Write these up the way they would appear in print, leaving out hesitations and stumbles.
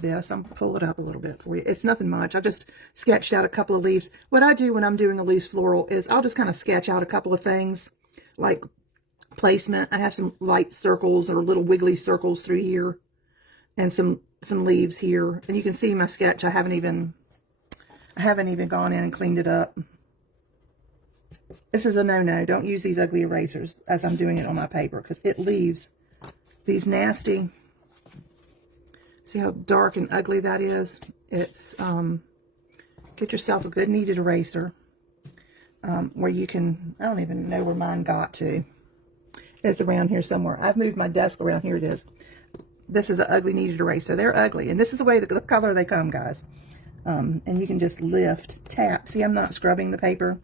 of this. I'm going to pull it up a little bit for you. It's nothing much. I just sketched out a couple of leaves. What I do when I'm doing a loose floral is I'll just kind of sketch out a couple of things, like placement. I have some light circles or little wiggly circles through here, and some leaves here. And you can see my sketch. I haven't even gone in and cleaned it up. This is a no-no. Don't use these ugly erasers as I'm doing it on my paper, because it leaves these nasty, see how dark and ugly that is? It's, get yourself a good kneaded eraser, where you can, I don't even know where mine got to. It's around here somewhere. I've moved my desk around. Here it is. This is an ugly kneaded eraser. They're ugly. And this is the way, the color they come, guys. And you can just lift, tap. See, I'm not scrubbing the paper.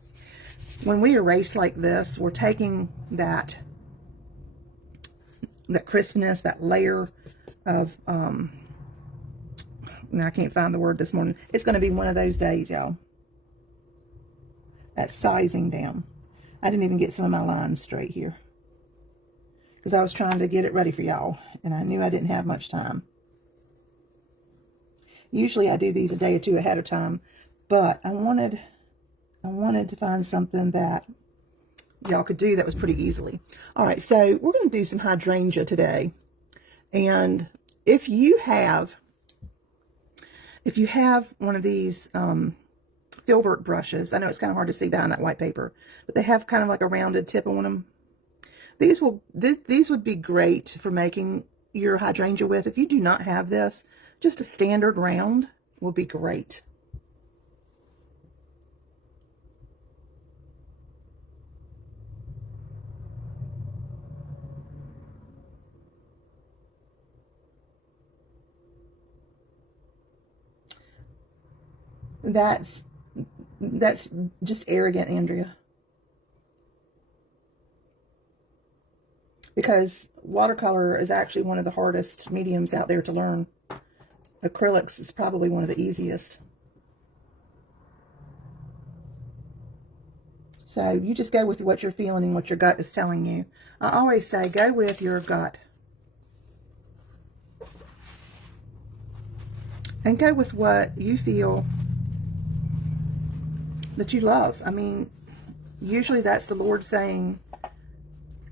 When we erase like this, we're taking that crispness, that layer of, I can't find the word this morning. It's going to be one of those days, y'all. That sizing down. I didn't even get some of my lines straight here, because I was trying to get it ready for y'all, and I knew I didn't have much time. Usually I do these a day or two ahead of time, but I wanted to find something that y'all could do that was pretty easily. All right, so we're going to do some hydrangea today. And if you have one of these filbert brushes, I know it's kind of hard to see behind that white paper, but they have kind of like a rounded tip on them. These would be great for making your hydrangea with. If you do not have this, just a standard round will be great. That's just arrogant, Andrea. Because watercolor is actually one of the hardest mediums out there to learn. Acrylics is probably one of the easiest. So you just go with what you're feeling and what your gut is telling you. I always say, go with your gut. And go with what you feel that you love. I mean, usually that's the Lord saying,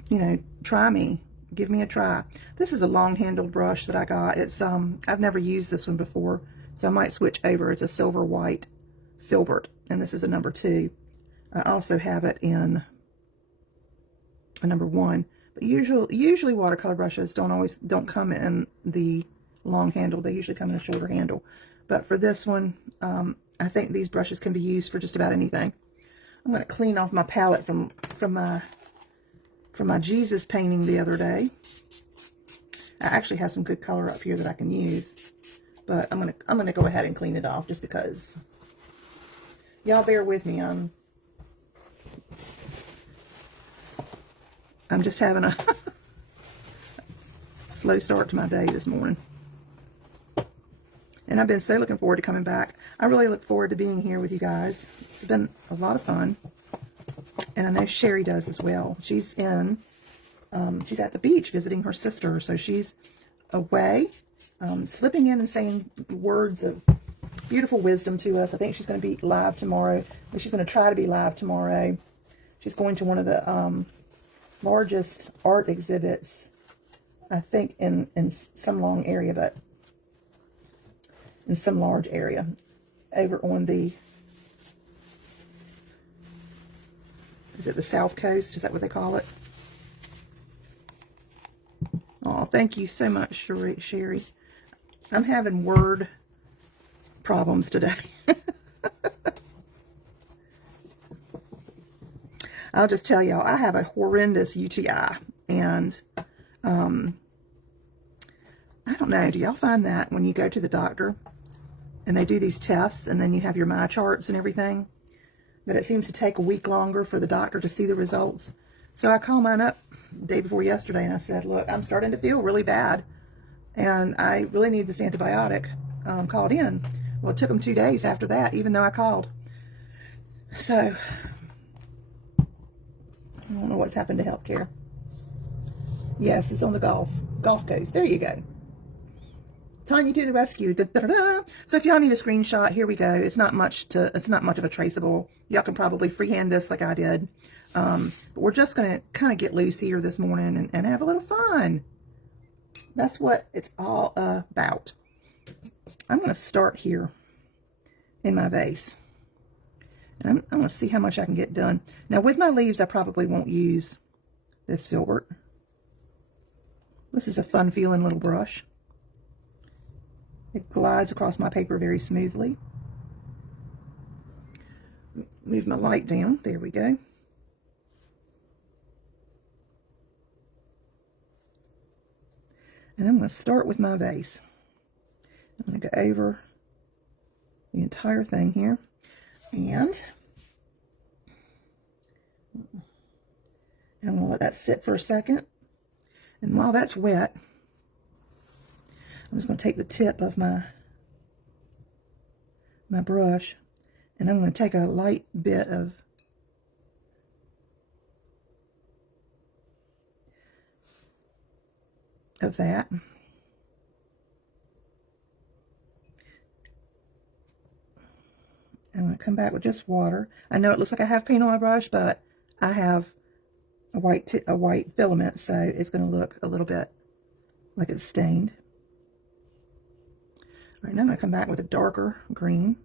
you know, try me, give me a try. This is a long-handled brush that I got. It's I've never used this one before, so I might switch over. It's a silver white filbert, and this is a number 2. I also have it in a number 1, but usually watercolor brushes don't come in the long handle. They usually come in a shorter handle. But for this one, I think these brushes can be used for just about anything. I'm going to clean off my palette from my Jesus painting the other day. I actually have some good color up here that I can use, but I'm gonna go ahead and clean it off just because. Y'all bear with me. I'm just having a slow start to my day this morning. And I've been so looking forward to coming back. I really look forward to being here with you guys. It's been a lot of fun. And I know Sherry does as well. She's at the beach visiting her sister. So she's away, slipping in and saying words of beautiful wisdom to us. I think she's going to be live tomorrow. She's going to try to be live tomorrow. She's going to one of the largest art exhibits, I think, in some long area, but in some large area over on the, is it the South Coast? Is that what they call it? Oh, thank you so much, Sherry. I'm having word problems today. I'll just tell y'all, I have a horrendous UTI, and I don't know, do y'all find that when you go to the doctor and they do these tests and then you have your my charts and everything, that it seems to take a week longer for the doctor to see the results? So I called mine up the day before yesterday and I said, look, I'm starting to feel really bad and I really need this antibiotic called in. Well, it took them 2 days after that, even though I called. So I don't know what's happened to healthcare. Yes, it's on the Gulf Coast. There you go. Tanya to the rescue. Da, da, da, da. So if y'all need a screenshot, here we go. It's not much of a traceable. Y'all can probably freehand this like I did. But we're just going to kind of get loose here this morning and have a little fun. That's what it's all about. I'm going to start here in my vase. And I'm going to see how much I can get done. Now with my leaves, I probably won't use this filbert. This is a fun feeling little brush. It glides across my paper very smoothly. Move my light down. There we go. And I'm going to start with my vase. I'm going to go over the entire thing here. And I'm going to let that sit for a second. And while that's wet, I'm just going to take the tip of my brush, and I'm going to take a light bit of that. I'm going to come back with just water. I know it looks like I have paint on my brush, but I have a white filament, so it's going to look a little bit like it's stained. All right, now I'm going to come back with a darker green.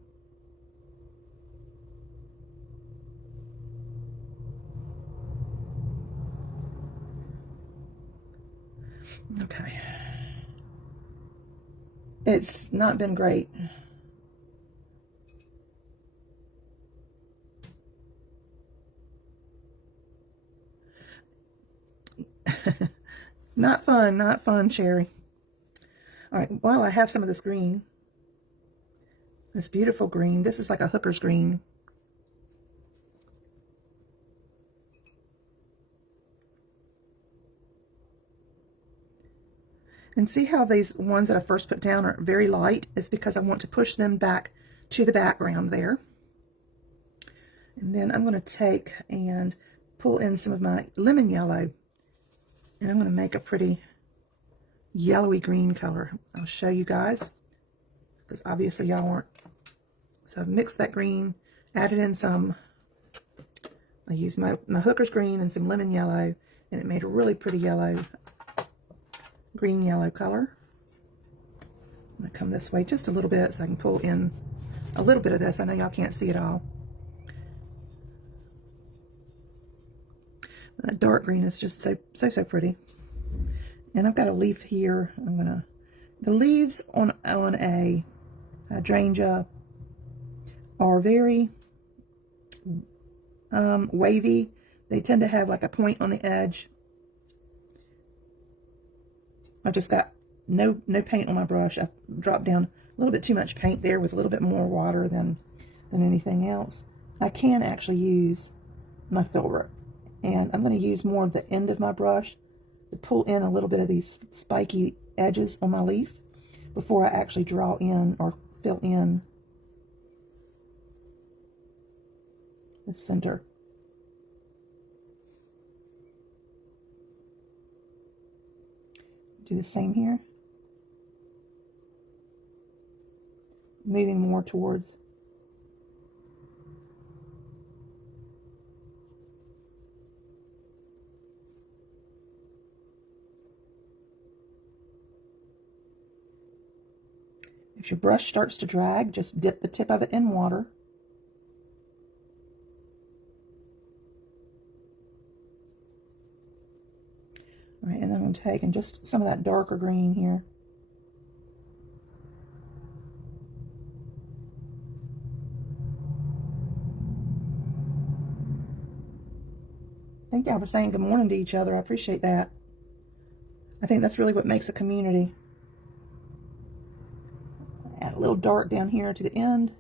Okay. It's not been great. Not fun, Sherry. All right, while I have some of this green, this beautiful green, this is like a hooker's green. And see how these ones that I first put down are very light? It's because I want to push them back to the background there. And then I'm going to take and pull in some of my lemon yellow. And I'm going to make a pretty yellowy green color. I'll show you guys, because obviously y'all aren't. So I've mixed that green, added in some, I used my hooker's green and some lemon yellow, and it made a really pretty yellow, green yellow color. I'm going to come this way just a little bit so I can pull in a little bit of this. I know y'all can't see it all. That dark green is just so pretty. And I've got a leaf here. The leaves on a hydrangea are very wavy. They tend to have like a point on the edge. I've just got no paint on my brush. I dropped down a little bit too much paint there with a little bit more water than anything else. I can actually use my filbert. And I'm going to use more of the end of my brush to pull in a little bit of these spiky edges on my leaf before I actually draw in or fill in the center. Do the same here. Moving more towards if your brush starts to drag, just dip the tip of it in water. All right, and then I'm taking just some of that darker green here. Thank y'all for saying good morning to each other. I appreciate that. I think that's really what makes a community. Add a little dark down here to the end.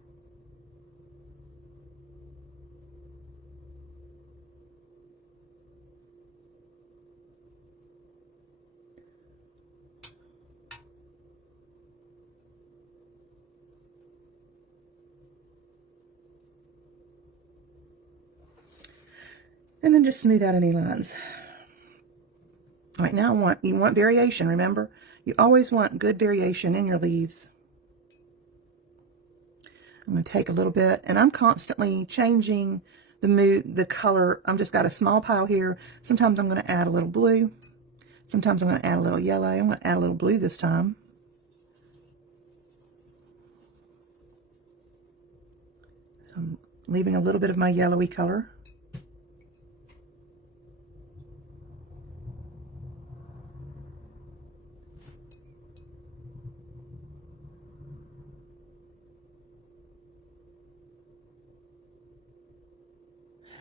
And then just smooth out any lines. All right, now you want variation, remember? You always want good variation in your leaves. I'm going to take a little bit, and I'm constantly changing the color. I'm just got a small pile here. Sometimes I'm going to add a little blue. Sometimes I'm going to add a little yellow. I'm going to add a little blue this time. So I'm leaving a little bit of my yellowy color.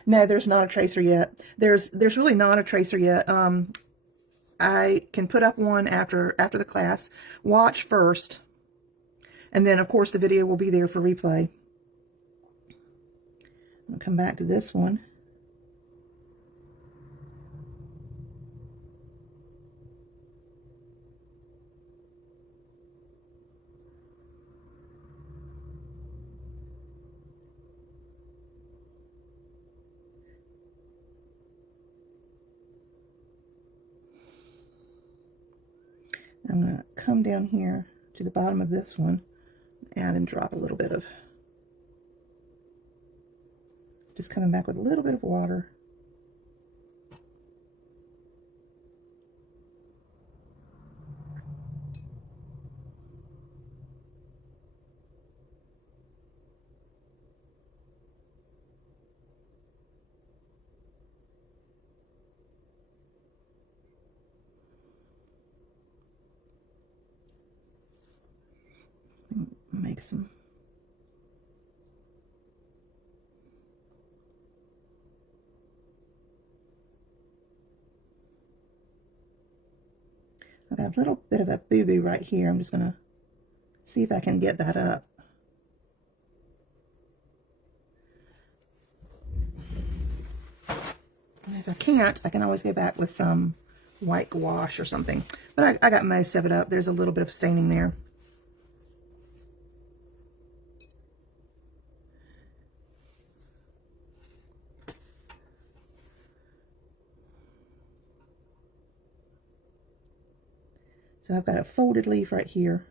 No, there's not a tracer yet. There's really not a tracer yet. I can put up one after the class. Watch first, and then of course the video will be there for replay. I'll come back to this one. I'm going to come down here to the bottom of this one, add and drop a little bit of, just coming back with a little bit of water. Make some. I've got a little bit of a boo-boo right here. I'm just going to see if I can get that up. And if I can't, I can always go back with some white gouache or something. But I got most of it up. There's a little bit of staining there. So I've got a folded leaf right here.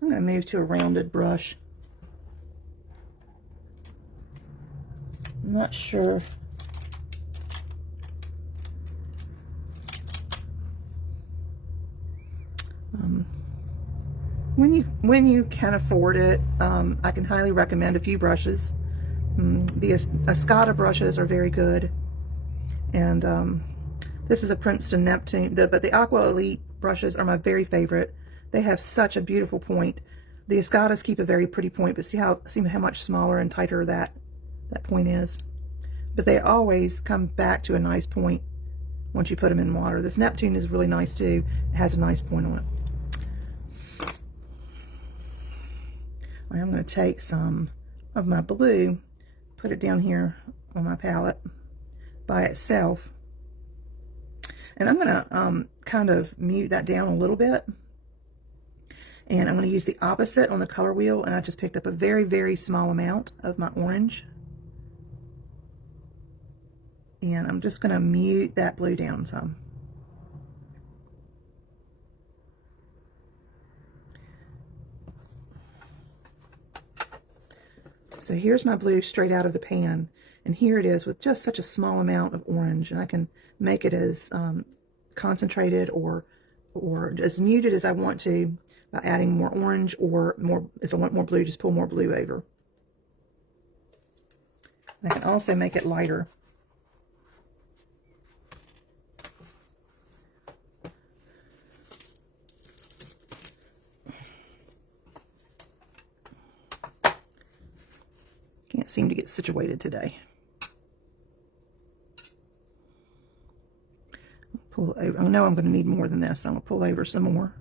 I'm going to move to a rounded brush. I'm not sure. When you can afford it, I can highly recommend a few brushes. The Escada brushes are very good, and this is a Princeton Neptune. But the Aqua Elite brushes are my very favorite. They have such a beautiful point. The Escadas keep a very pretty point, but see how much smaller and tighter that point is. But they always come back to a nice point once you put them in water. This Neptune is really nice too. It has a nice point on it. I'm going to take some of my blue, put it down here on my palette by itself, and I'm going to kind of mute that down a little bit, and I'm going to use the opposite on the color wheel, and I just picked up a very, very small amount of my orange, and I'm just going to mute that blue down some. So here's my blue straight out of the pan, and here it is with just such a small amount of orange, and I can make it as concentrated or as muted as I want to by adding more orange, or more, if I want more blue, just pull more blue over. And I can also make it lighter. Can't seem to get situated today. Pull over. I know I'm going to need more than this. I'm going to pull over some more.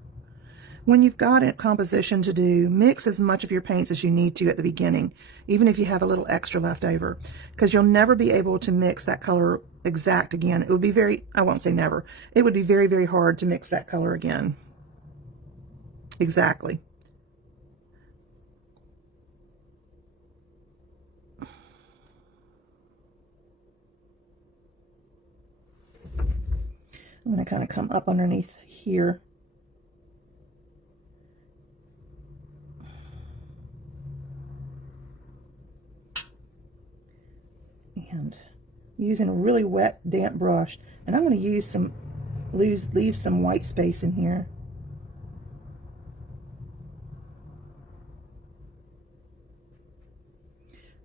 When you've got a composition to do, mix as much of your paints as you need to at the beginning, even if you have a little extra left over, because you'll never be able to mix that color exact again. It would be very, I won't say never, it would be very, very hard to mix that color again. Exactly. I'm going to kind of come up underneath here. And using a really wet, damp brush. And I'm going to use some, leave some white space in here.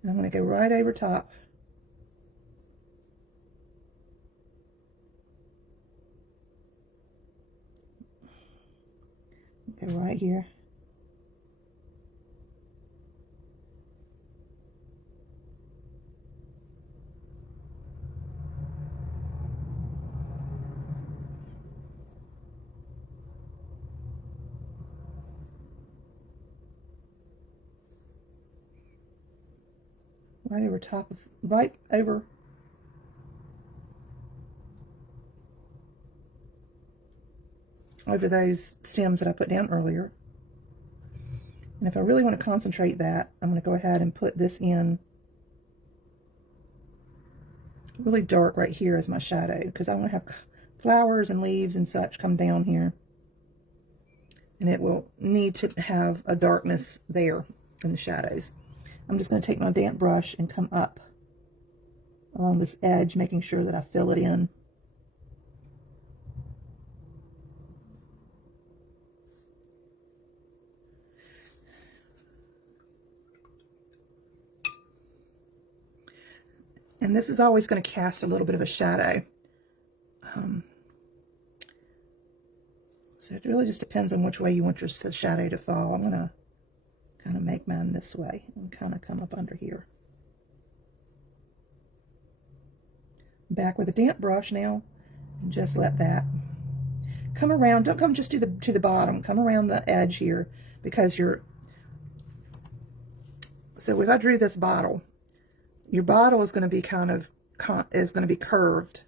And I'm going to go right over top. Go right here. Right over top of, right over those stems that I put down earlier. And if I really want to concentrate that, I'm going to go ahead and put this in really dark right here as my shadow, because I want to have flowers and leaves and such come down here. And it will need to have a darkness there in the shadows. I'm just going to take my damp brush and come up along this edge, making sure that I fill it in. And this is always going to cast a little bit of a shadow. So it really just depends on which way you want your shadow to fall. I'm going to kind of make mine this way and kind of come up under here. Back with a damp brush now, and just let that come around. Don't come just to the bottom. Come around the edge here, because you're. So if I drew this bottle, your bottle is going to be kind of is going to be curved,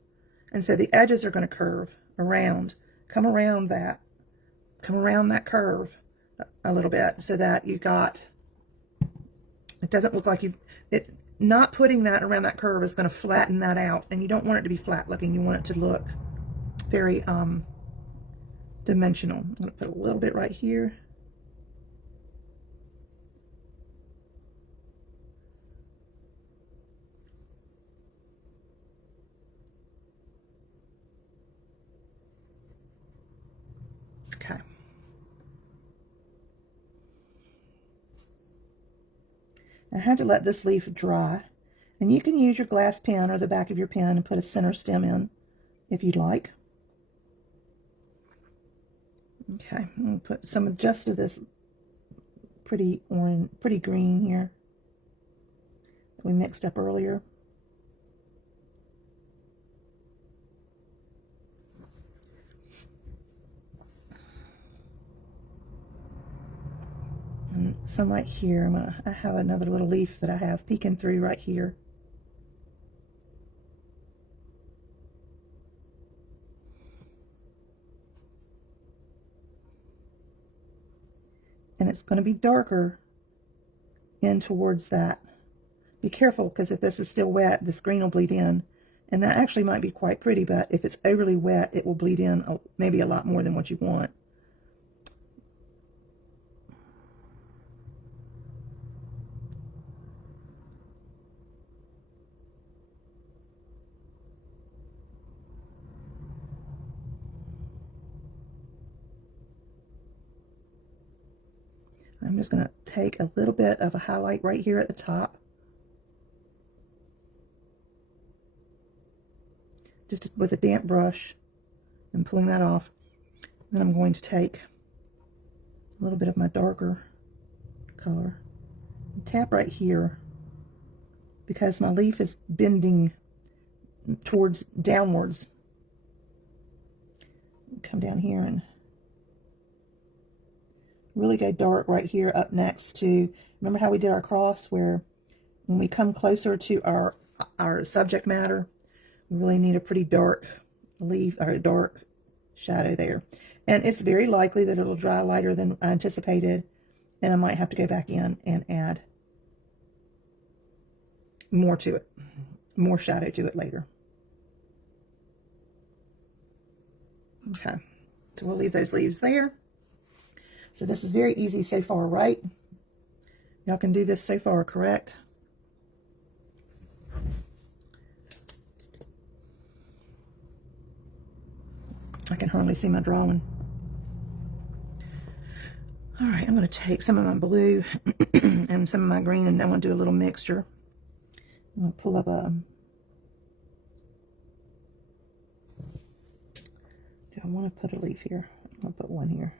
and so the edges are going to curve around. Come around that. Come around that curve a little bit, so that you got. It doesn't look like it. Not putting that around that curve is going to flatten that out, and you don't want it to be flat looking. You want it to look very dimensional. I'm going to put a little bit right here. Okay. I had to let this leaf dry, and you can use your glass pen or the back of your pen and put a center stem in if you'd like. Okay, I'm going to put some just of this pretty orange, pretty green here that we mixed up earlier. And some right here. I have another little leaf that I have peeking through right here. And it's going to be darker in towards that. Be careful, because if this is still wet, this green will bleed in. And that actually might be quite pretty, but if it's overly wet, it will bleed in maybe a lot more than what you want. I'm just going to take a little bit of a highlight right here at the top. Just with a damp brush and pulling that off. Then I'm going to take a little bit of my darker color and tap right here, because my leaf is bending towards downwards. Come down here and really go dark right here up next to, remember how we did our cross, where when we come closer to our subject matter, We really need a pretty dark leaf or a dark shadow there. And it's very likely that it'll dry lighter than I anticipated, and I might have to go back in and add more to it, more shadow to it later. Okay, so we'll leave those leaves there. So this is very easy so far, right? Y'all can do this so far, correct? I can hardly see my drawing. All right, I'm going to take some of my blue and some of my green, and I want to do a little mixture. I'm going to pull up a... Do I want to put a leaf here? I'm going to put one here.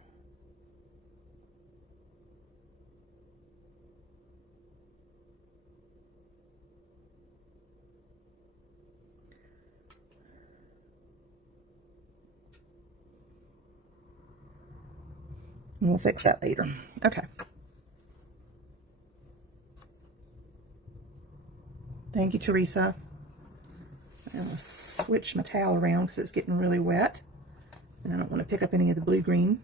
And we'll fix that later. Okay. Thank you, Teresa. I'm going to switch my towel around because it's getting really wet. And I don't want to pick up any of the blue-green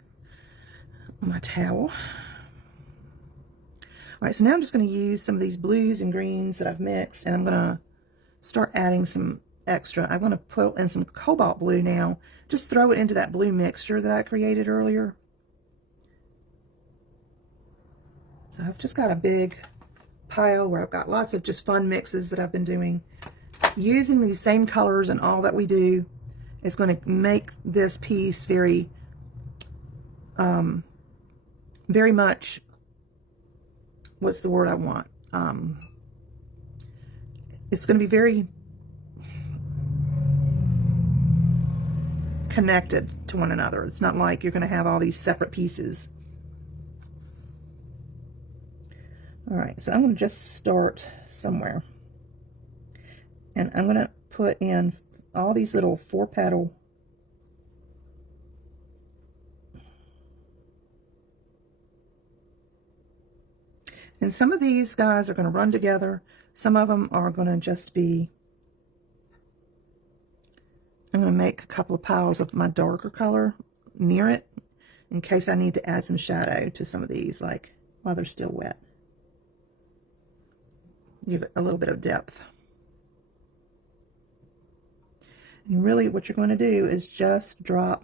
on my towel. All right, so now I'm just going to use some of these blues and greens that I've mixed, and I'm going to start adding some extra. I'm going to put in some cobalt blue now. Just throw it into that blue mixture that I created earlier. So I've just got a big pile where I've got lots of just fun mixes that I've been doing. Using these same colors and all that we do is going to make this piece very, very much, what's the word I want? It's going to be very connected to one another. It's not like you're going to have all these separate pieces. All right, so I'm going to just start somewhere. And I'm going to put in all these little 4-petal and some of these guys are going to run together. Some of them are going to just be, I'm going to make a couple of piles of my darker color near it in case I need to add some shadow to some of these, like while they're still wet. Give it a little bit of depth. And really what you're going to do is just drop.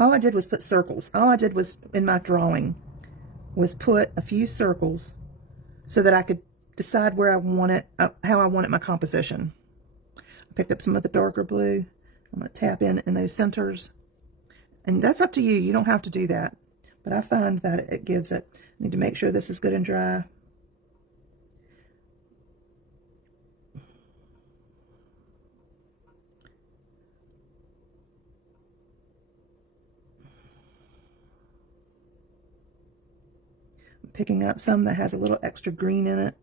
All I did was put circles. All I did was, in my drawing, was put a few circles so that I could decide where I want it, how I wanted my composition. I picked up some of the darker blue. I'm going to tap in those centers. And that's up to you. You don't have to do that. But I find that it gives it. I need to make sure this is good and dry. I'm picking up some that has a little extra green in it.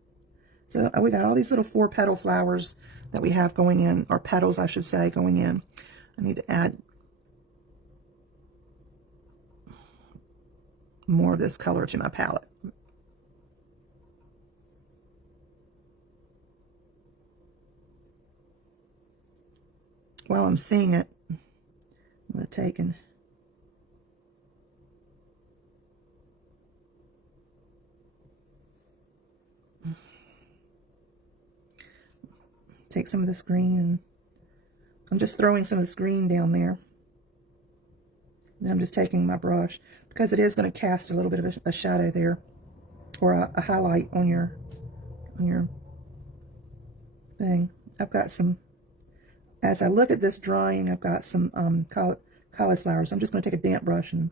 So we got all these little 4-petal flowers that we have going in, or petals I should say, going in. I need to add more of this color to my palette. While I'm seeing it, I'm going to take and take some of this green, and I'm just throwing some of this green down there. Then I'm just taking my brush, because it is going to cast a little bit of a shadow there, or a highlight on your thing. I've got some, as I look at this drawing, I've got some cauliflowers. I'm just going to take a damp brush and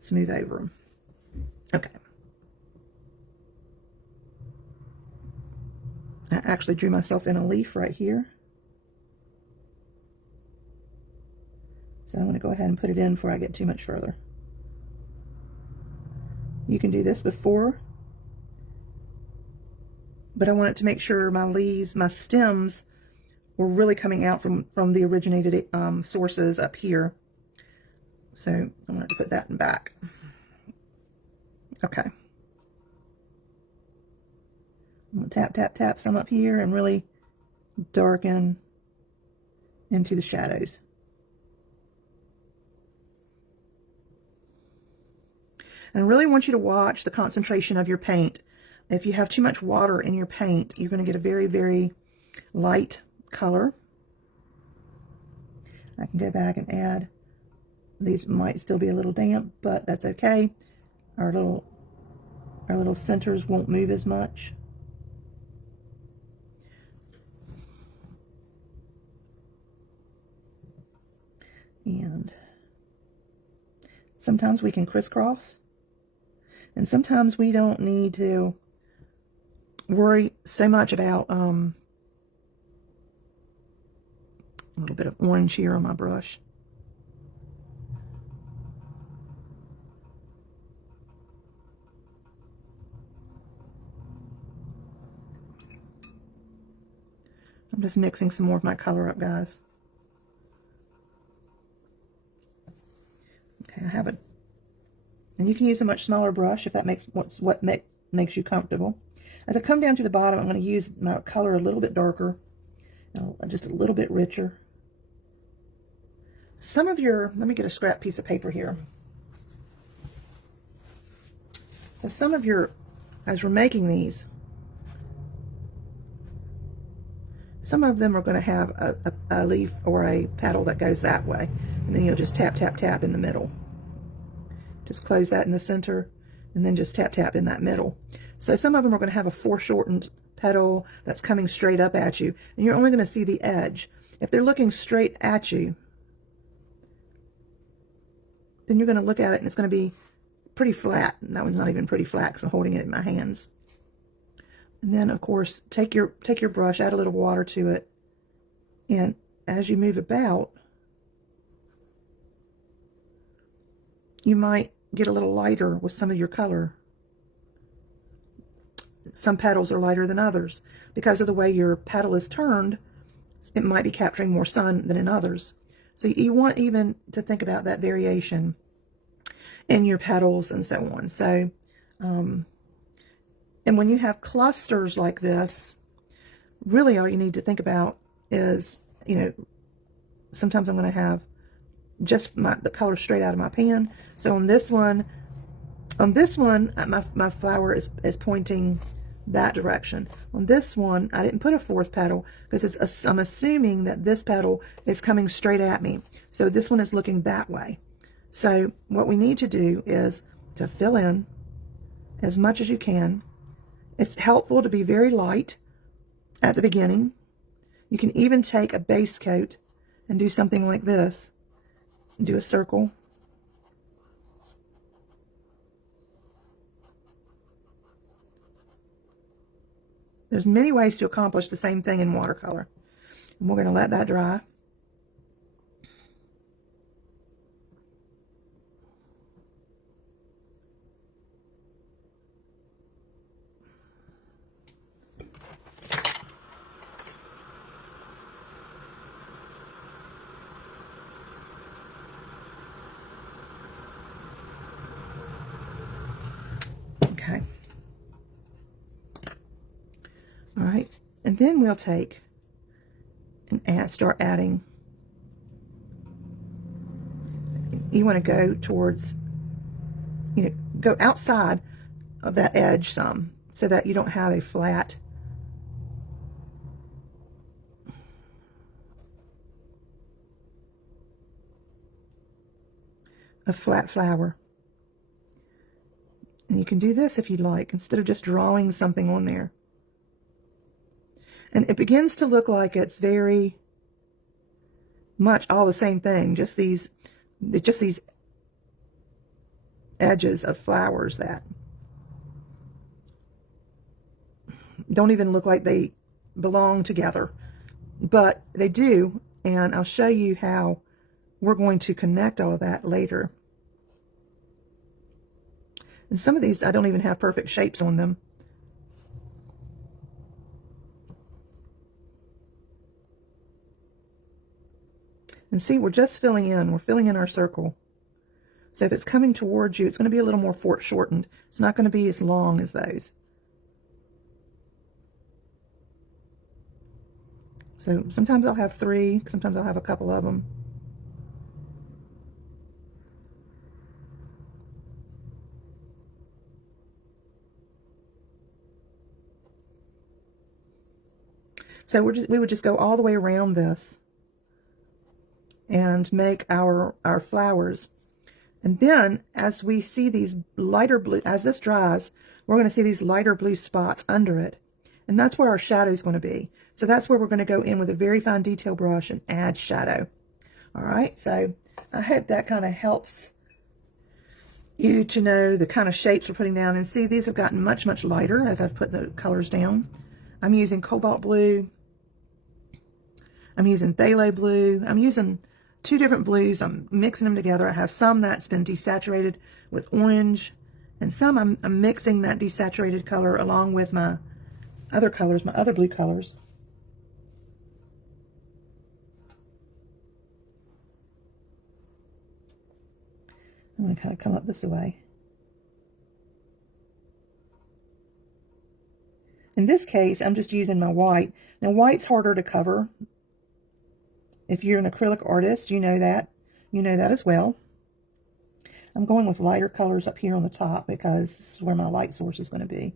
smooth over them. Okay. I actually drew myself in a leaf right here. So I'm going to go ahead and put it in before I get too much further. You can do this before, but I wanted to make sure my leaves, my stems, were really coming out from the originated sources up here. So I'm going to put that in back. Okay. I'm going to tap, tap, tap some up here and really darken into the shadows. And I really want you to watch the concentration of your paint. If you have too much water in your paint, you're going to get a very, very light color. I can go back and add. These might still be a little damp, but that's okay. Our little centers won't move as much. And sometimes we can crisscross. And sometimes we don't need to worry so much about a little bit of orange here on my brush. I'm just mixing some more of my color up, guys. Okay, I have it. And you can use a much smaller brush if that makes makes you comfortable. As I come down to the bottom, I'm going to use my color a little bit darker, just a little bit richer. Some of your, let me get a scrap piece of paper here. So some of your, as we're making these, some of them are going to have a leaf or a petal that goes that way. And then you'll just tap, tap, tap in the middle. Just close that in the center, and then just tap, tap in that middle. So some of them are going to have a foreshortened petal that's coming straight up at you, and you're only going to see the edge. If they're looking straight at you, then you're going to look at it and it's going to be pretty flat. And that one's not even pretty flat because I'm holding it in my hands. And then, of course, take your brush, add a little water to it, and as you move about, you might get a little lighter with some of your color. Some petals are lighter than others. Because of the way your petal is turned, it might be capturing more sun than in others. So you want even to think about that variation in your petals and so on. So, and when you have clusters like this, really all you need to think about is, sometimes I'm going to have just the color straight out of my pen. So on this one, my flower is pointing that direction. On this one, I didn't put a fourth petal because I'm assuming that this petal is coming straight at me. So this one is looking that way. So what we need to do is to fill in as much as you can. It's helpful to be very light at the beginning. You can even take a base coat and do something like this. Do a circle. There's many ways to accomplish the same thing in watercolor. And we're going to let that dry. Okay. All right. And then we'll take and start adding. You want to go towards, go outside of that edge some so that you don't have a flat flower. And you can do this if you'd like, instead of just drawing something on there. And it begins to look like it's very much all the same thing, just these edges of flowers that don't even look like they belong together, but they do. And I'll show you how we're going to connect all of that later. And some of these, I don't even have perfect shapes on them. And see, we're just filling in. We're filling in our circle. So if it's coming towards you, it's going to be a little more foreshortened. It's not going to be as long as those. So sometimes I'll have 3, sometimes I'll have a couple of them. So we would just go all the way around this and make our flowers. And then as we see these lighter blue, as this dries, we're going to see these lighter blue spots under it. And that's where our shadow is going to be. So that's where we're going to go in with a very fine detail brush and add shadow. All right, so I hope that kind of helps you to know the kind of shapes we're putting down. And see, these have gotten much, much lighter as I've put the colors down. I'm using cobalt blue. I'm using phthalo blue. I'm using 2 different blues. I'm mixing them together. I have some that's been desaturated with orange, and some I'm mixing that desaturated color along with my other colors, my other blue colors. I'm going to kind of come up this way. In this case, I'm just using my white. Now, white's harder to cover. If you're an acrylic artist, you know that. You know that as well. I'm going with lighter colors up here on the top because this is where my light source is going to be.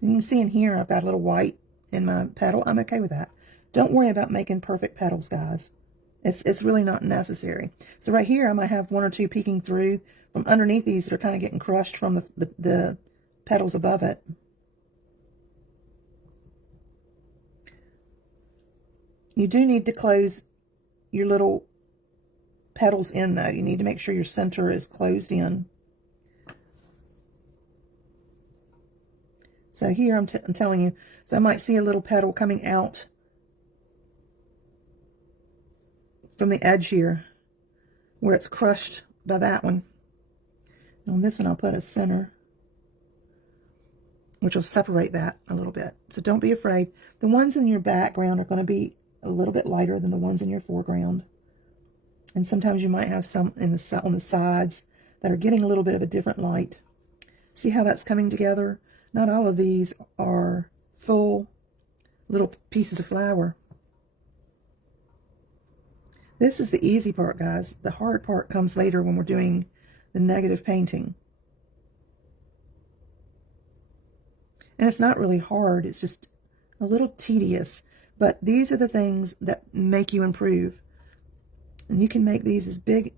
And you can see in here, I've got a little white in my petal. I'm okay with that. Don't worry about making perfect petals, guys. It's really not necessary. So right here, I might have 1 or 2 peeking through from underneath these that are kind of getting crushed from the petals above it. You do need to close your little petals in, though. You need to make sure your center is closed in. So here I'm telling you, so I might see a little petal coming out from the edge here where it's crushed by that one. On this one I'll put a center, which will separate that a little bit. So don't be afraid. The ones in your background are going to be a little bit lighter than the ones in your foreground. And sometimes you might have some on the sides that are getting a little bit of a different light. See how that's coming together? Not all of these are full little pieces of flower. This is the easy part, guys. The hard part comes later when we're doing the negative painting. And it's not really hard. It's just a little tedious. But these are the things that make you improve. And you can make these as big.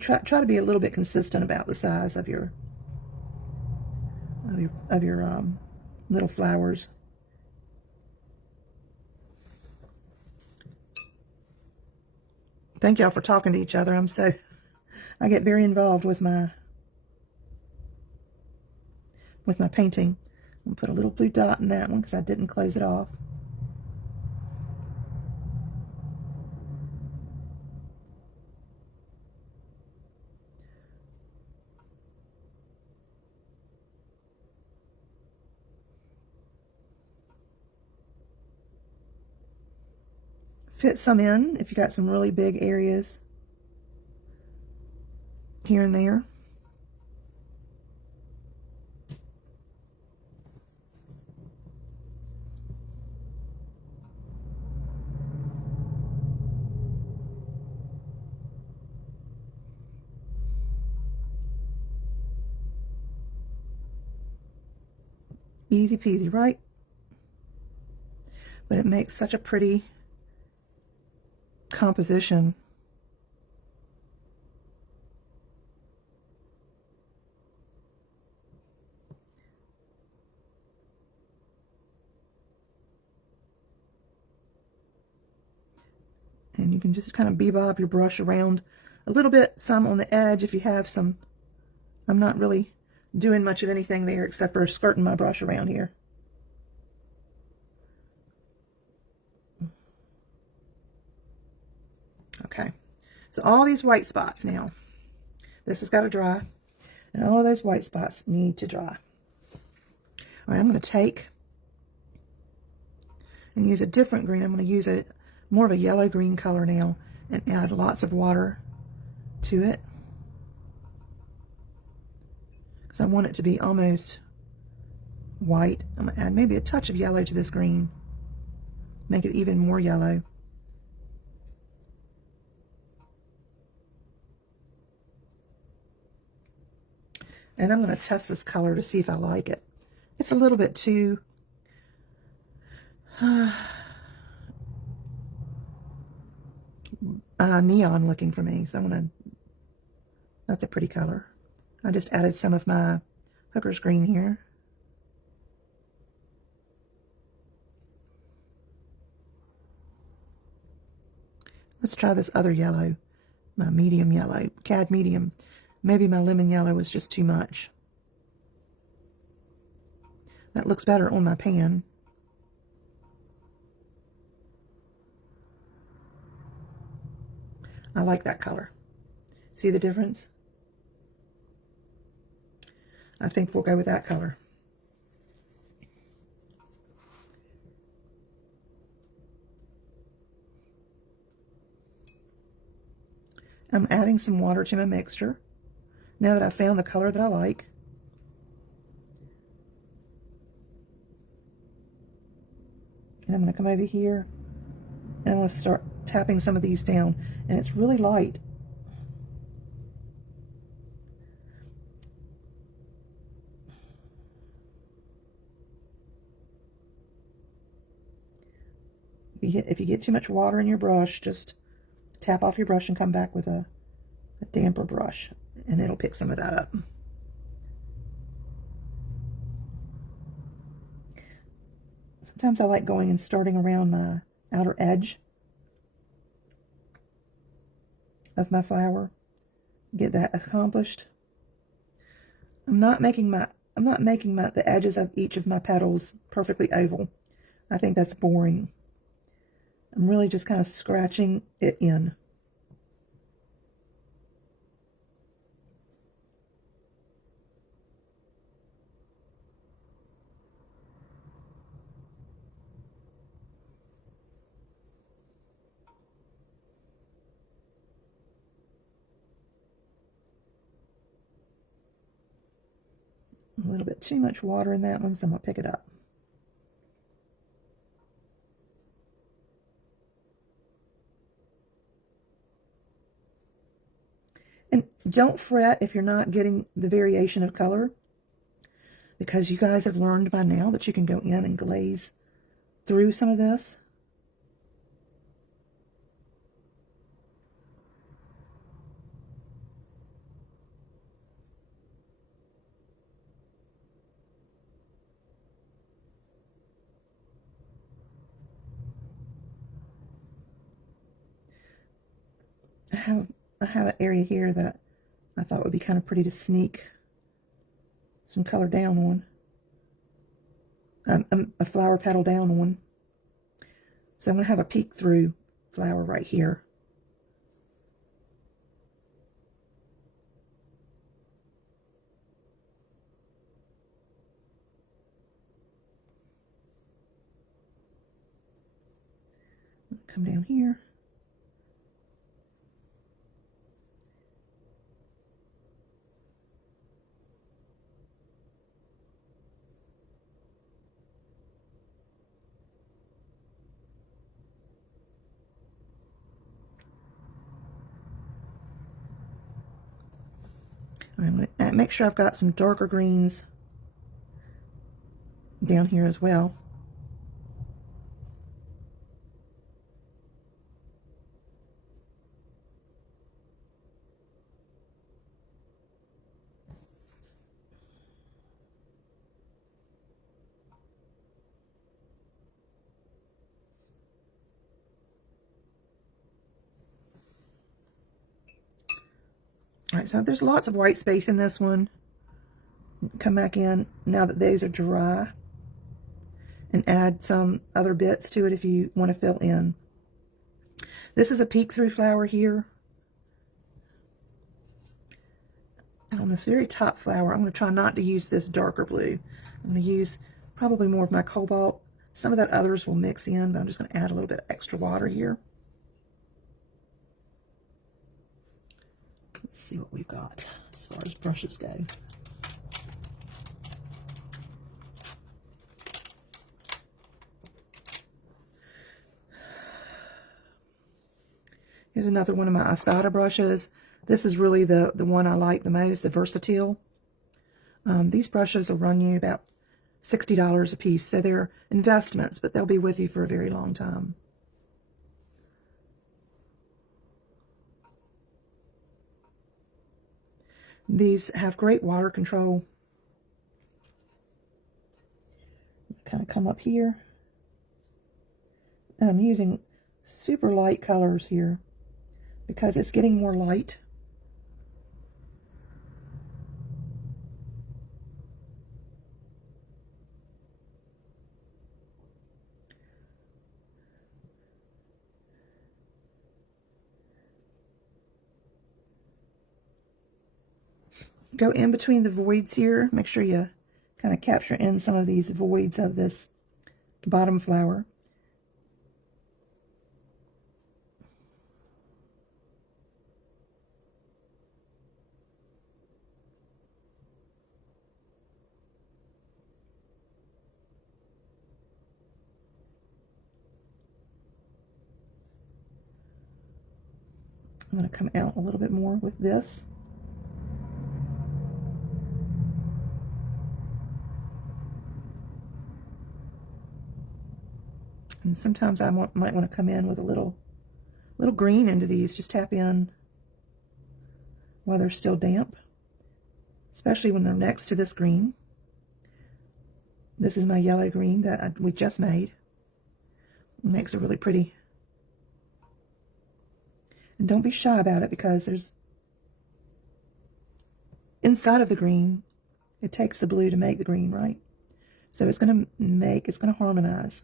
Try to be a little bit consistent about the size of your little flowers. Thank y'all for talking to each other. I get very involved with my painting. I'm gonna put a little blue dot in that one because I didn't close it off. Fit some in if you got some really big areas here and there. Easy peasy, right? But it makes such a pretty composition. And you can just kind of bebob your brush around a little bit, some on the edge if you have some. I'm not really doing much of anything there except for skirting my brush around here. Okay, so all these white spots now, this has got to dry, and all of those white spots need to dry. All right, I'm going to take and use a different green. I'm going to use more of a yellow-green color now and add lots of water to it because I want it to be almost white. I'm going to add maybe a touch of yellow to this green. make it even more yellow. And I'm going to test this color to see if I like it. It's a little bit too neon looking for me. So I'm going to, that's a pretty color. I just added some of my Hooker's green here. Let's try this other yellow, my medium yellow, cad medium. Maybe my lemon yellow was just too much. That looks better on my pan. I like that color. See the difference? I think we'll go with that color. I'm adding some water to my mixture now that I've found the color that I like. And I'm going to come over here and I'm going to start tapping some of these down. And it's really light. If you get too much water in your brush, just tap off your brush and come back with a damper brush, and it'll pick some of that up. Sometimes I like going and starting around my outer edge of my flower, get that accomplished. I'm not making the edges of each of my petals perfectly oval. I think that's boring. I'm really just kind of scratching it in. A little bit too much water in that one, so I'm going to pick it up. And don't fret if you're not getting the variation of color, because you guys have learned by now that you can go in and glaze through some of this. I have an area here that I thought would be kind of pretty to sneak some color down on, a flower petal down on. So I'm going to have a peek through flower right here. Come down here. I'm going to make sure I've got some darker greens down here as well. All right, so there's lots of white space in this one. Come back in now that those are dry and add some other bits to it if you want to fill in. This is a peek through flower here. And on this very top flower, I'm going to try not to use this darker blue. I'm going to use probably more of my cobalt. Some of that others will mix in, but I'm just going to add a little bit of extra water here. Let's see what we've got as far as brushes go. Here's another one of my Espada brushes. This is really the one I like the most, the Versatile. These brushes will run you about $60 a piece, so they're investments, but they'll be with you for a very long time. These have great water control. Kind of come up here. And I'm using super light colors here because it's getting more light. Go in between the voids here. Make sure you kind of capture in some of these voids of this bottom flower. I'm going to come out a little bit more with this. And sometimes I might want to come in with a little green into these. Just tap in while they're still damp, especially when they're next to this green. This is my yellow green that we just made. It makes it really pretty. And don't be shy about it because there's inside of the green, it takes the blue to make the green, right? So it's going to harmonize.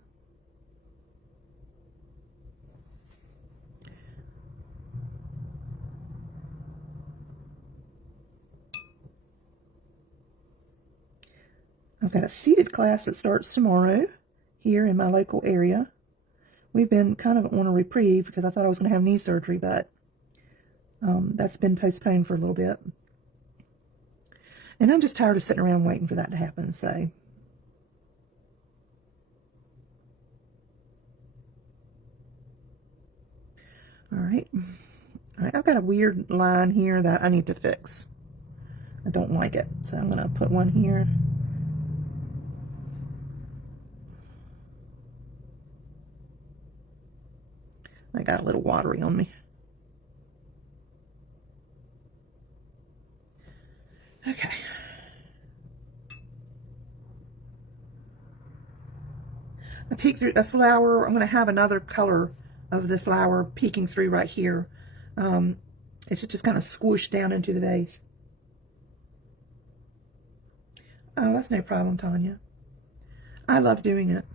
I've got a seated class that starts tomorrow here in my local area. We've been kind of on a reprieve because I thought I was going to have knee surgery, but that's been postponed for a little bit. And I'm just tired of sitting around waiting for that to happen, so. All right, I've got a weird line here that I need to fix. I don't like it, so I'm going to put one here. I got a little watery on me. Okay. I peek through a flower. I'm going to have another color of the flower peeking through right here. It's just kind of squished down into the vase. Oh, that's no problem, Tanya. I love doing it.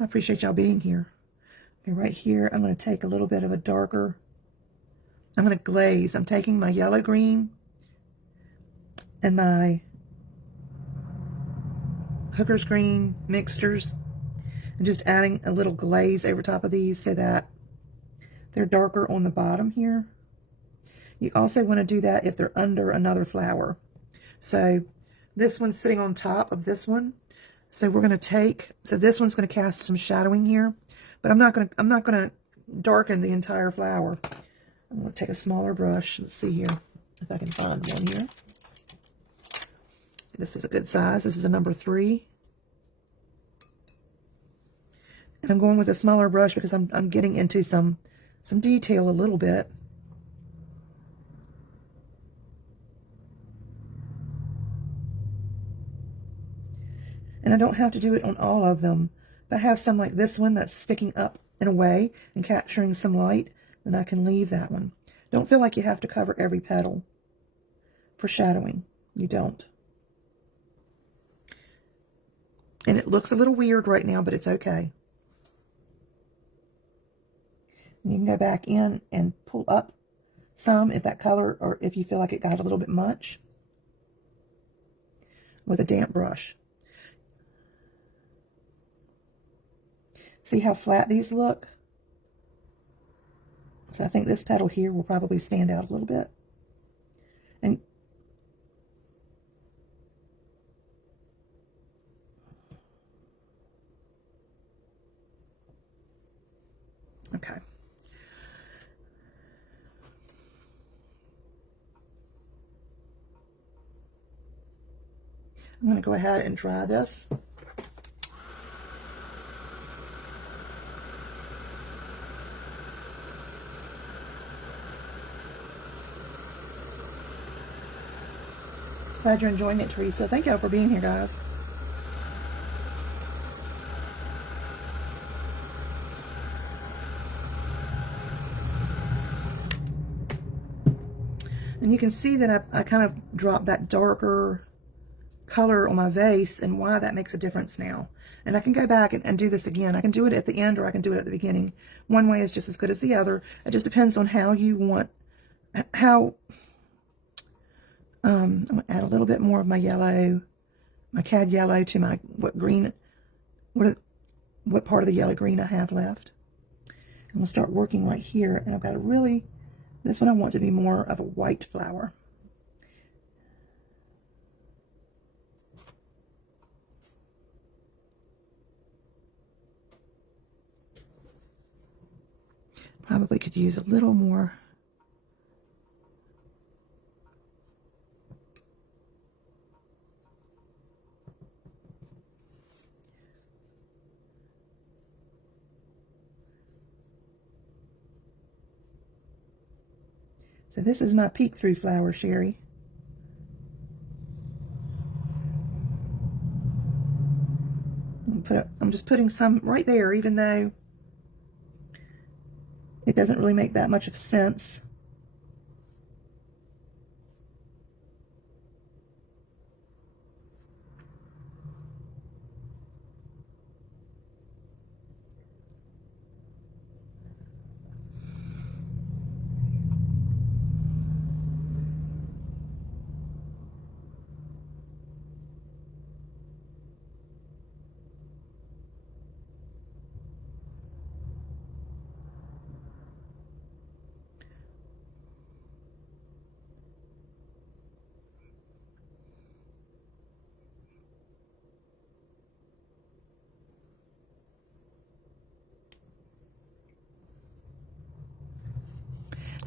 I appreciate y'all being here. Okay, right here, I'm going to take a little bit of a darker, I'm going to glaze. I'm taking my yellow green and my Hooker's green mixtures and just adding a little glaze over top of these so that they're darker on the bottom here. You also want to do that if they're under another flower. So this one's sitting on top of this one. So we're going to take, so this one's going to cast some shadowing here, but I'm not going to darken the entire flower. I'm going to take a smaller brush. Let's see here if I can find one here. This is a good size. This is a number 3. And I'm going with a smaller brush because I'm getting into some detail a little bit. And I don't have to do it on all of them. If I have some like this one that's sticking up in a way and capturing some light, then I can leave that one. Don't feel like you have to cover every petal for shadowing. You don't. And it looks a little weird right now, but it's okay. And you can go back in and pull up some if that color, or if you feel like it got a little bit much, with a damp brush. See how flat these look? So I think this petal here will probably stand out a little bit. And Okay. I'm going to go ahead and dry this. Glad you're enjoying it, Teresa. Thank y'all for being here, guys. And you can see that I kind of dropped that darker color on my vase and why that makes a difference now. And I can go back and do this again. I can do it at the end or I can do it at the beginning. One way is just as good as the other. It just depends on how you want, how, I'm going to add a little bit more of my yellow, my cad yellow to my, what part of the yellow green I have left. I'm going to start working right here. And I've got a really, this one I want to be more of a white flower. Probably could use a little more. So this is my peek through flower, Sherry. I'm just putting some right there, even though it doesn't really make that much of sense.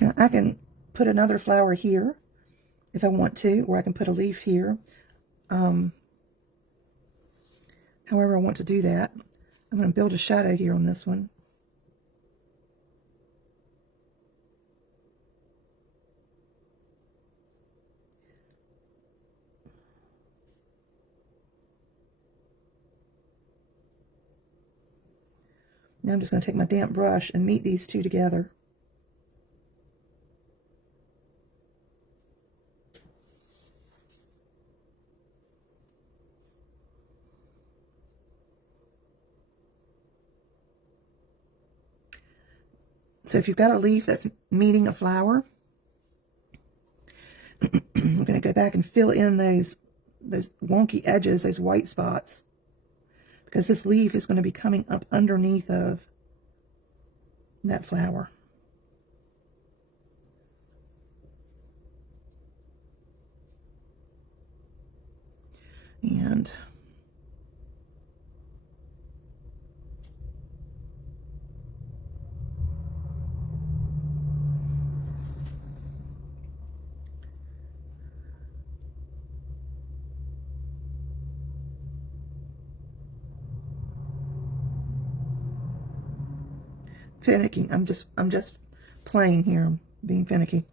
Now I can put another flower here if I want to, or I can put a leaf here. However I want to do that. I'm going to build a shadow here on this one. Now I'm just going to take my damp brush and meet these two together. So if you've got a leaf that's meeting a flower, I'm going to go back and fill in those wonky edges, those white spots, because this leaf is going to be coming up underneath of that flower. And finicky. I'm just playing here. I'm being finicky.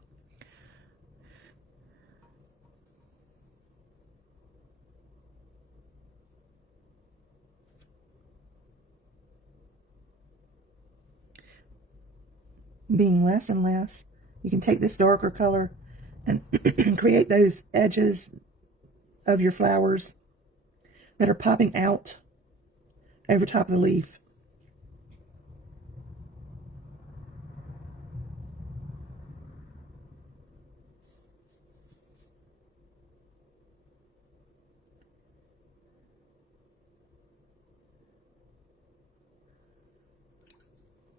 Being less and less. You can take this darker color and create those edges of your flowers that are popping out over top of the leaf.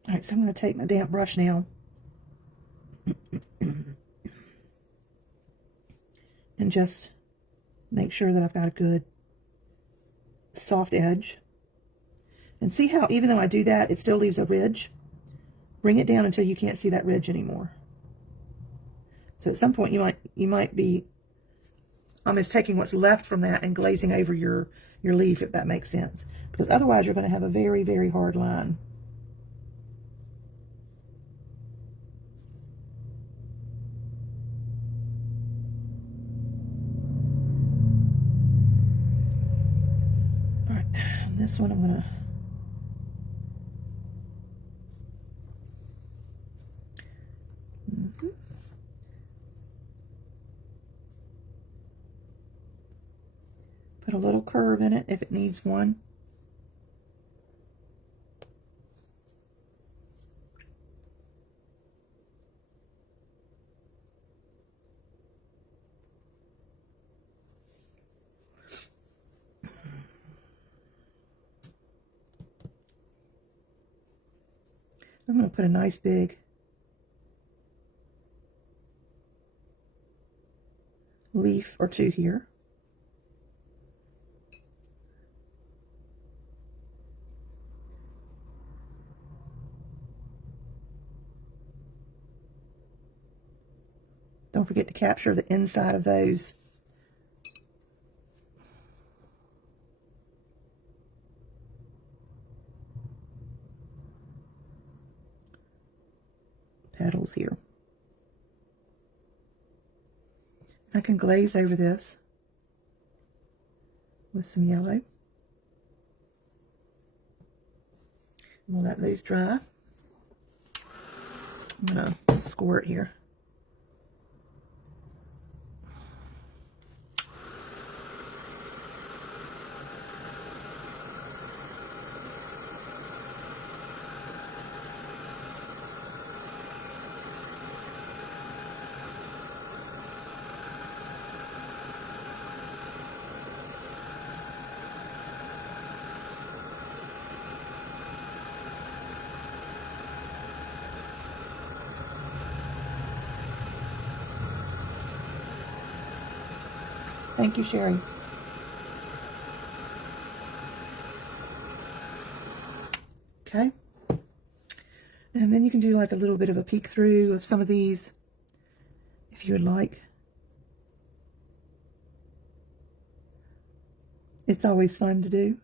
All right, so I'm going to take my damp brush now and just make sure that I've got a good soft edge. And see how even though I do that, it still leaves a ridge. bring it down until you can't see that ridge anymore. So at some point you might be almost taking what's left from that and glazing over your leaf, if that makes sense. Because otherwise you're going to have a very, very hard line. All right, this one I'm going to put a little curve in it if it needs one. I'm going to put a nice big leaf or two here. Don't forget to capture the inside of those. Petals here. I can glaze over this with some yellow. We'll let these dry. I'm going to squirt here. Thank you, Sherry. Okay. And then you can do like a little bit of a peek through of some of these if you would like. It's always fun to do.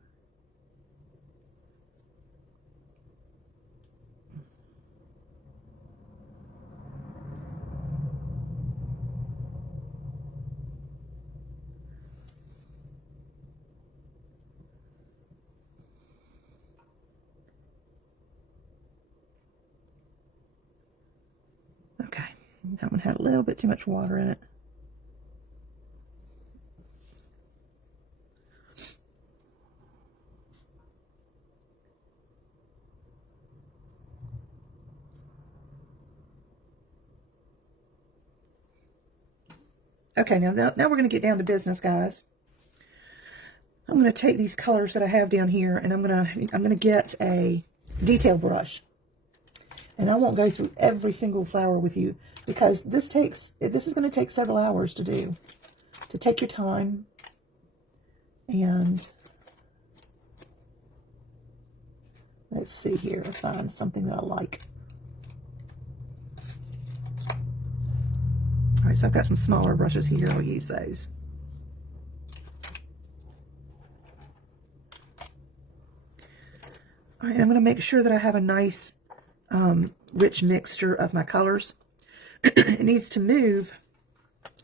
Okay, that one had a little bit too much water in it. Okay, now we're going to get down to business, guys. I'm going to take these colors that I have down here, and I'm going to get a detail brush. And I won't go through every single flower with you because this is going to take several hours to do. To take your time and let's see here, find something that I like. All right, so I've got some smaller brushes here. I'll use those. All right, I'm going to make sure that I have a nice rich mixture of my colors. It needs to move,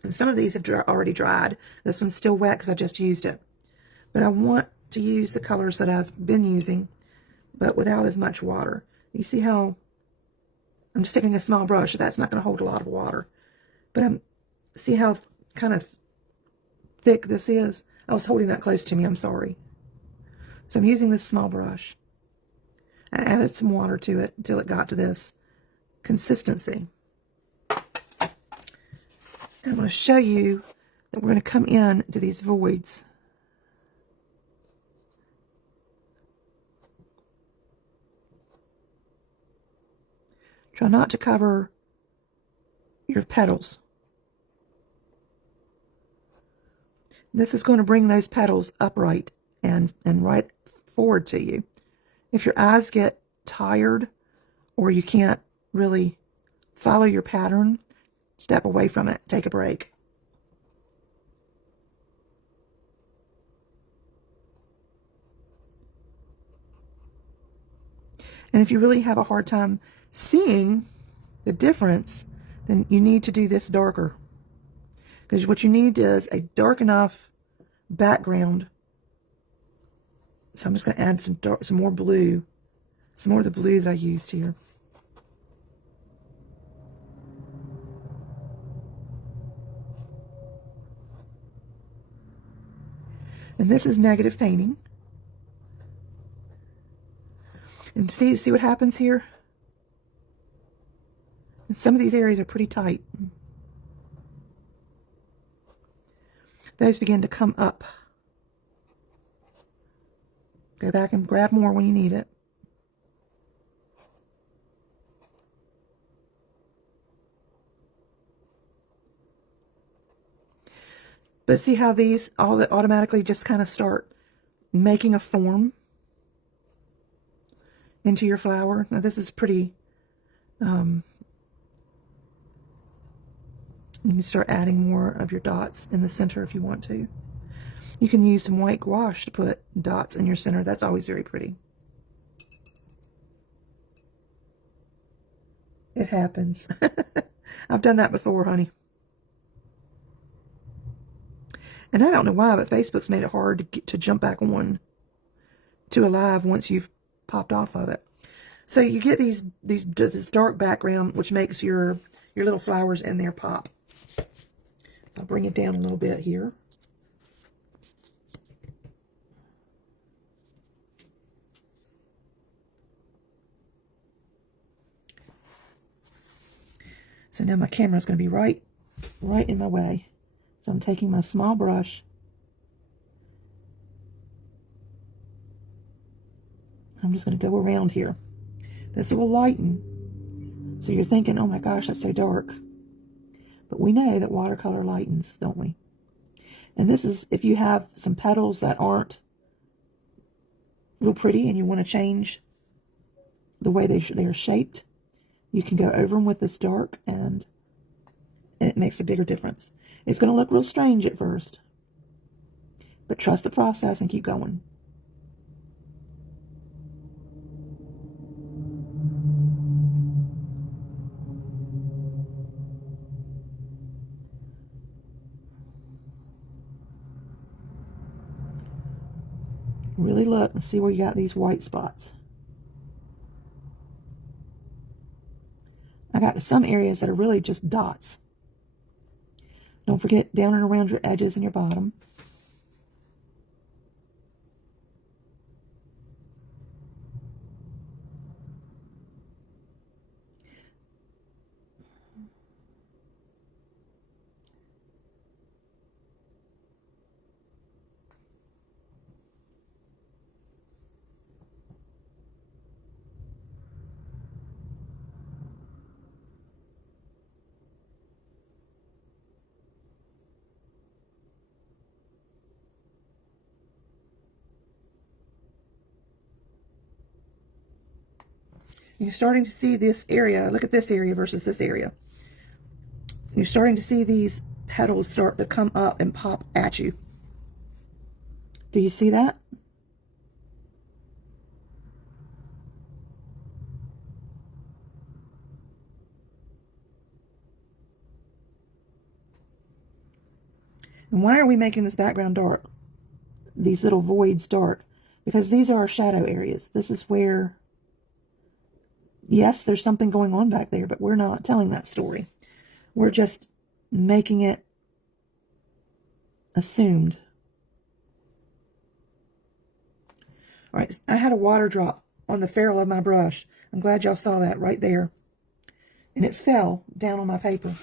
and some of these have already dried. This one's still wet because I just used it. But I want to use the colors that I've been using, but without as much water. You see how I'm just taking a small brush. That's not going to hold a lot of water. But see how kind of thick this is? I was holding that close to me. I'm sorry. So I'm using this small brush. I added some water to it until it got to this consistency. And I'm going to show you that we're going to come in to these voids. Try not to cover your petals. This is going to bring those petals upright and right forward to you. If your eyes get tired or you can't really follow your pattern, step away from it, take a break. And if you really have a hard time seeing the difference, then you need to do this darker. Because what you need is a dark enough background. So I'm just going to add some more blue. Some more of the blue that I used here. And this is negative painting. And see what happens here? And some of these areas are pretty tight. Those begin to come up. Go back and grab more when you need it. But see how these all that automatically just kind of start making a form into your flower? Now this is pretty, you can start adding more of your dots in the center if you want to. You can use some white gouache to put dots in your center. That's always very pretty. It happens. I've done that before, honey. And I don't know why, but Facebook's made it hard to jump back on to a live once you've popped off of it. So you get this dark background, which makes your little flowers in there pop. I'll bring it down a little bit here. So now my camera is going to be right in my way. So I'm taking my small brush. I'm just going to go around here. This will lighten. So you're thinking, oh my gosh, that's so dark. But we know that watercolor lightens, don't we? And this is, if you have some petals that aren't real pretty and you want to change the way they are shaped, you can go over them with this dark and it makes a bigger difference. It's going to look real strange at first, but trust the process and keep going. Really look and see where you got these white spots. I got some areas that are really just dots. Don't forget down and around your edges and your bottom. You're starting to see this area. Look at this area versus this area. You're starting to see these petals start to come up and pop at you. Do you see that? And why are we making this background dark? These little voids dark? Because these are our shadow areas. This is where, yes, there's something going on back there, but we're not telling that story. We're just making it assumed. All right, I had a water drop on the ferrule of my brush. I'm glad y'all saw that right there. And it fell down on my paper.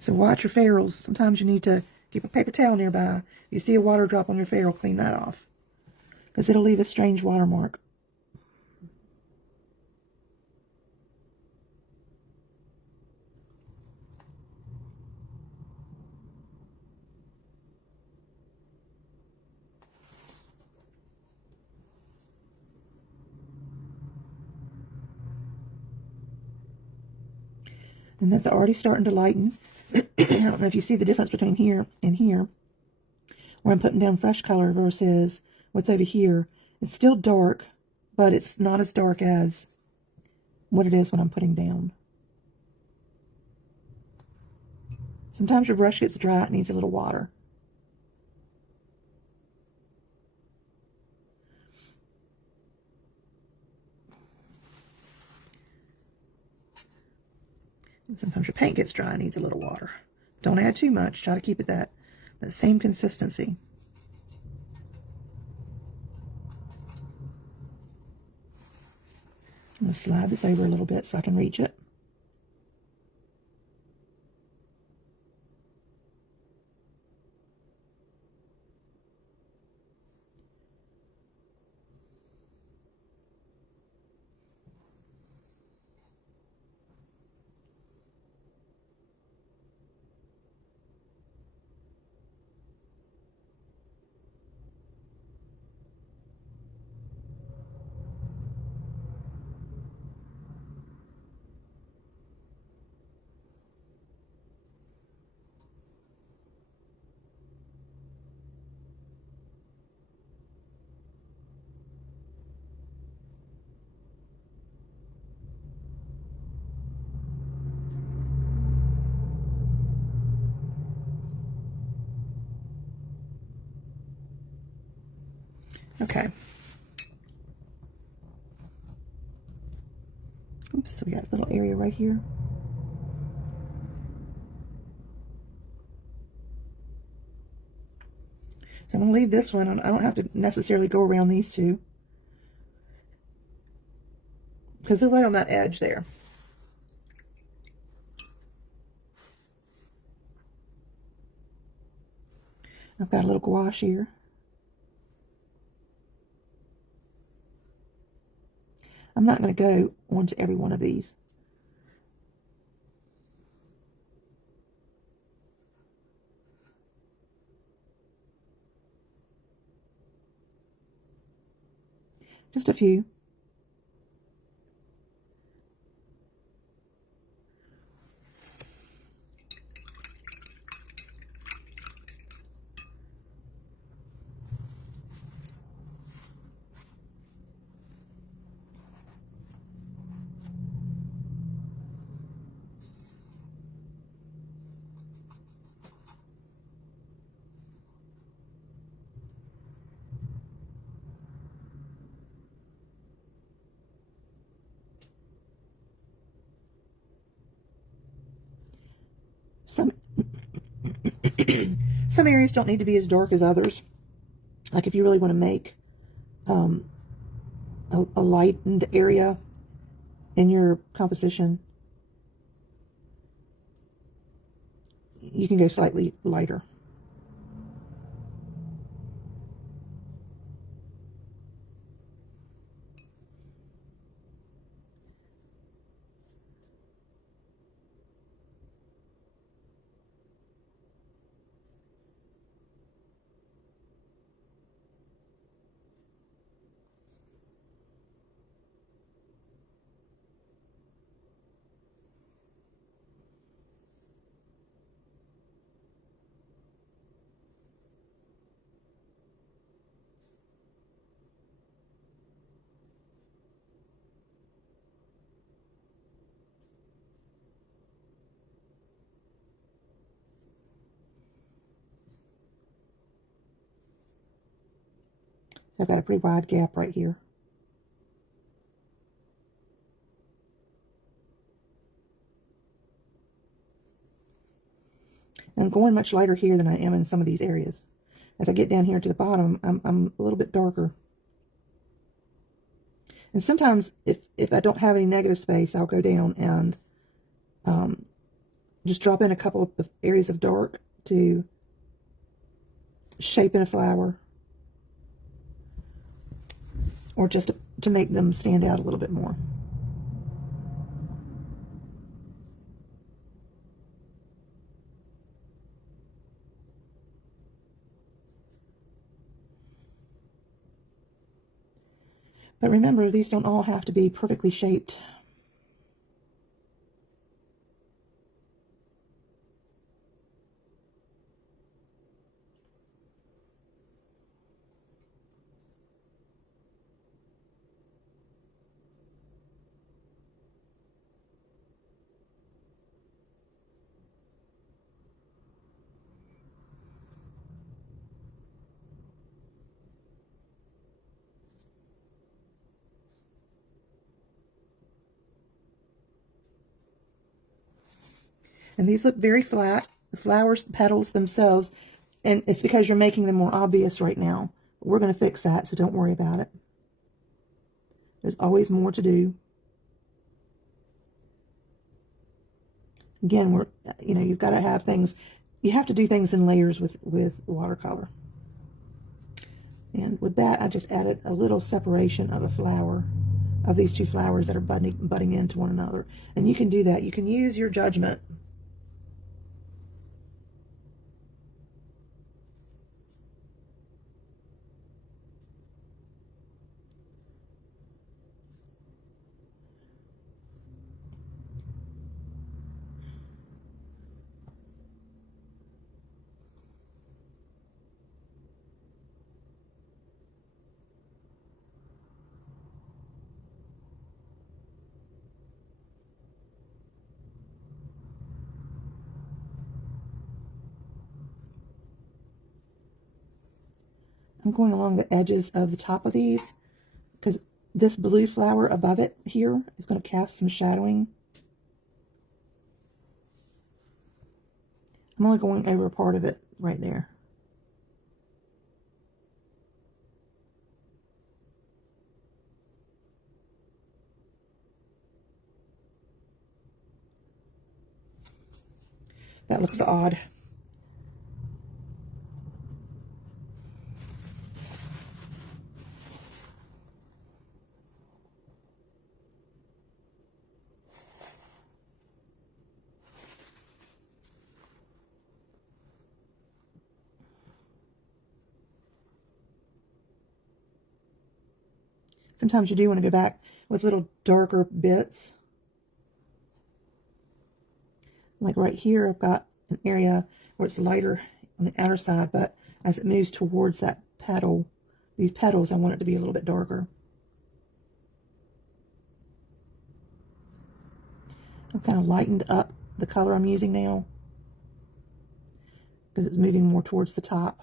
So watch your ferrules. Sometimes you need to keep a paper towel nearby. If you see a water drop on your ferrule, clean that off, because it'll leave a strange watermark. And that's already starting to lighten. I don't know if you see the difference between here and here, where I'm putting down fresh color versus what's over here. It's still dark, but it's not as dark as what it is when I'm putting down. Sometimes your brush gets dry, it needs a little water. And sometimes your paint gets dry, it needs a little water. Don't add too much, try to keep it that same consistency. I'm going to slide this over a little bit so I can reach it. Okay. Oops, so we got a little area right here. So I'm going to leave this one. I don't have to necessarily go around these two, because they're right on that edge there. I've got a little gouache here. I'm not going to go onto every one of these. Just a few. Some areas don't need to be as dark as others. Like if you really want to make a lightened area in your composition, you can go slightly lighter. I've got a pretty wide gap right here. I'm going much lighter here than I am in some of these areas. As I get down here to the bottom, I'm a little bit darker. And sometimes, if I don't have any negative space, I'll go down and just drop in a couple of areas of dark to shape in a flower, or just to make them stand out a little bit more. But remember, these don't all have to be perfectly shaped. And these look very flat. The flowers, the petals themselves, and it's because you're making them more obvious right now. We're going to fix that, so don't worry about it. There's always more to do. Again, you've got to have things, you have to do things in layers with watercolor. And with that, I just added a little separation of a flower, of these two flowers that are butting into one another. And you can do that. You can use your judgment. I'm going along the edges of the top of these because this blue flower above it here is going to cast some shadowing. I'm only going over a part of it right there. That looks odd. Sometimes you do want to go back with little darker bits. Like right here, I've got an area where it's lighter on the outer side, but as it moves towards that petal, these petals, I want it to be a little bit darker. I've kind of lightened up the color I'm using now because it's moving more towards the top.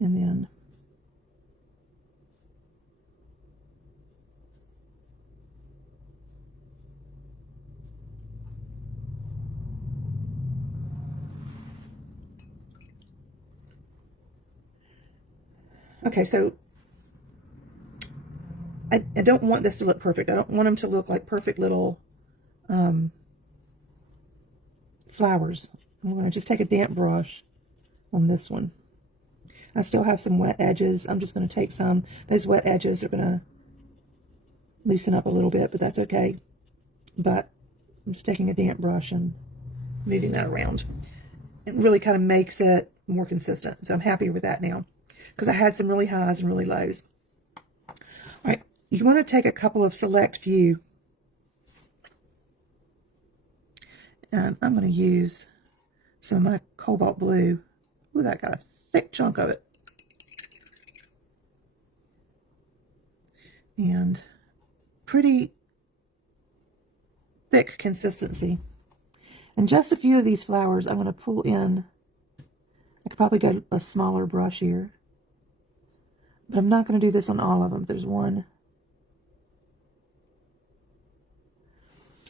And then okay, so I don't want this to look perfect. I don't want them to look like perfect little flowers. I'm going to just take a damp brush on this one. I still have some wet edges. I'm just going to take some. Those wet edges are going to loosen up a little bit, but that's okay. But I'm just taking a damp brush and moving that around. It really kind of makes it more consistent. So I'm happy with that now because I had some really highs and really lows. All right, you want to take a couple of select few. And I'm going to use some of my cobalt blue. Ooh, that got a thick chunk of it. And pretty thick consistency. And just a few of these flowers I'm going to pull in. I could probably get a smaller brush here. But I'm not going to do this on all of them. There's one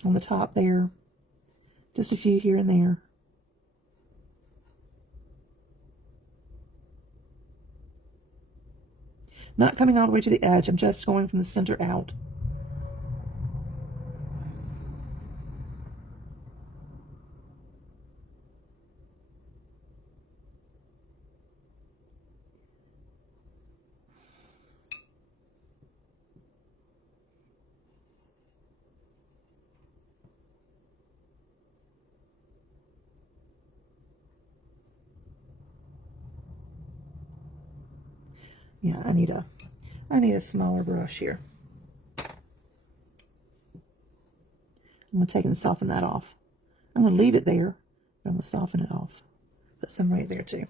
on the top there. Just a few here and there. Not coming all the way to the edge. I'm just going from the center out. Yeah, I need a smaller brush here. I'm going to take and soften that off. I'm going to leave it there, but I'm going to soften it off. Put some right there too.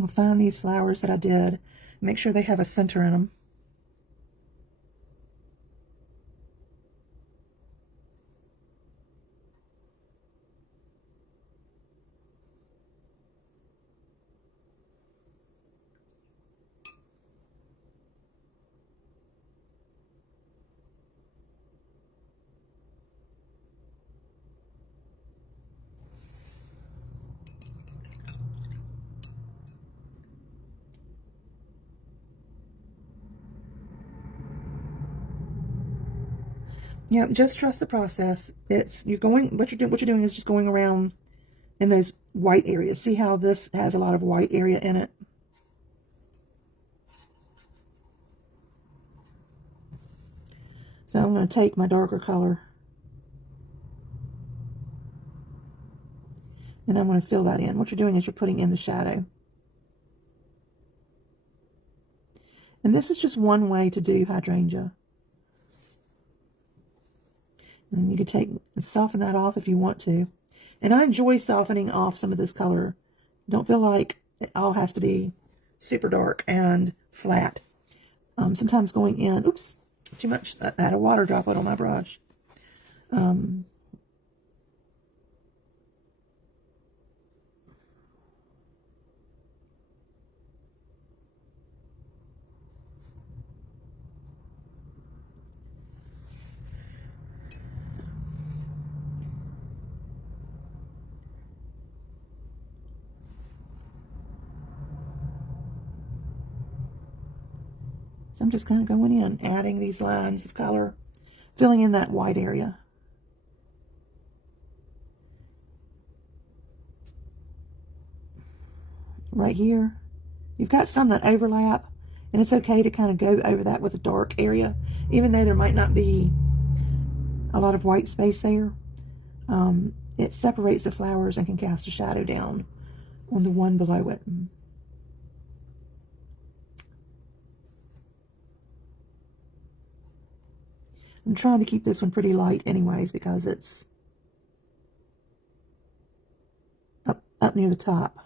I'm going to find these flowers that I did. Make sure they have a center in them. Yeah, just trust the process. What you're doing is just going around in those white areas. See how this has a lot of white area in it? So I'm going to take my darker color and I'm going to fill that in. What you're doing is you're putting in the shadow. And this is just one way to do hydrangea. And you can take and soften that off if you want to. And I enjoy softening off some of this color. Don't feel like it all has to be super dark and flat. Sometimes going in, oops, too much. I had a water droplet on my brush. So I'm just kind of going in, adding these lines of color, filling in that white area. Right here, you've got some that overlap, and it's okay to kind of go over that with a dark area, even though there might not be a lot of white space there. It separates the flowers and can cast a shadow down on the one below it. I'm trying to keep this one pretty light anyways because it's up near the top.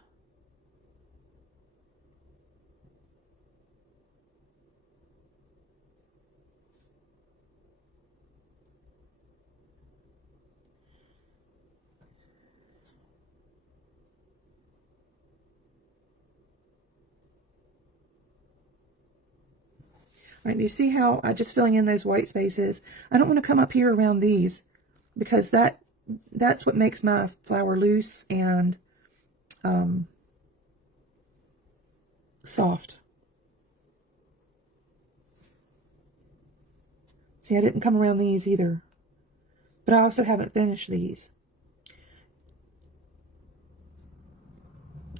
All right, do you see how I just filling in those white spaces? I don't want to come up here around these because that's what makes my flower loose and soft. See, I didn't come around these either. But I also haven't finished these.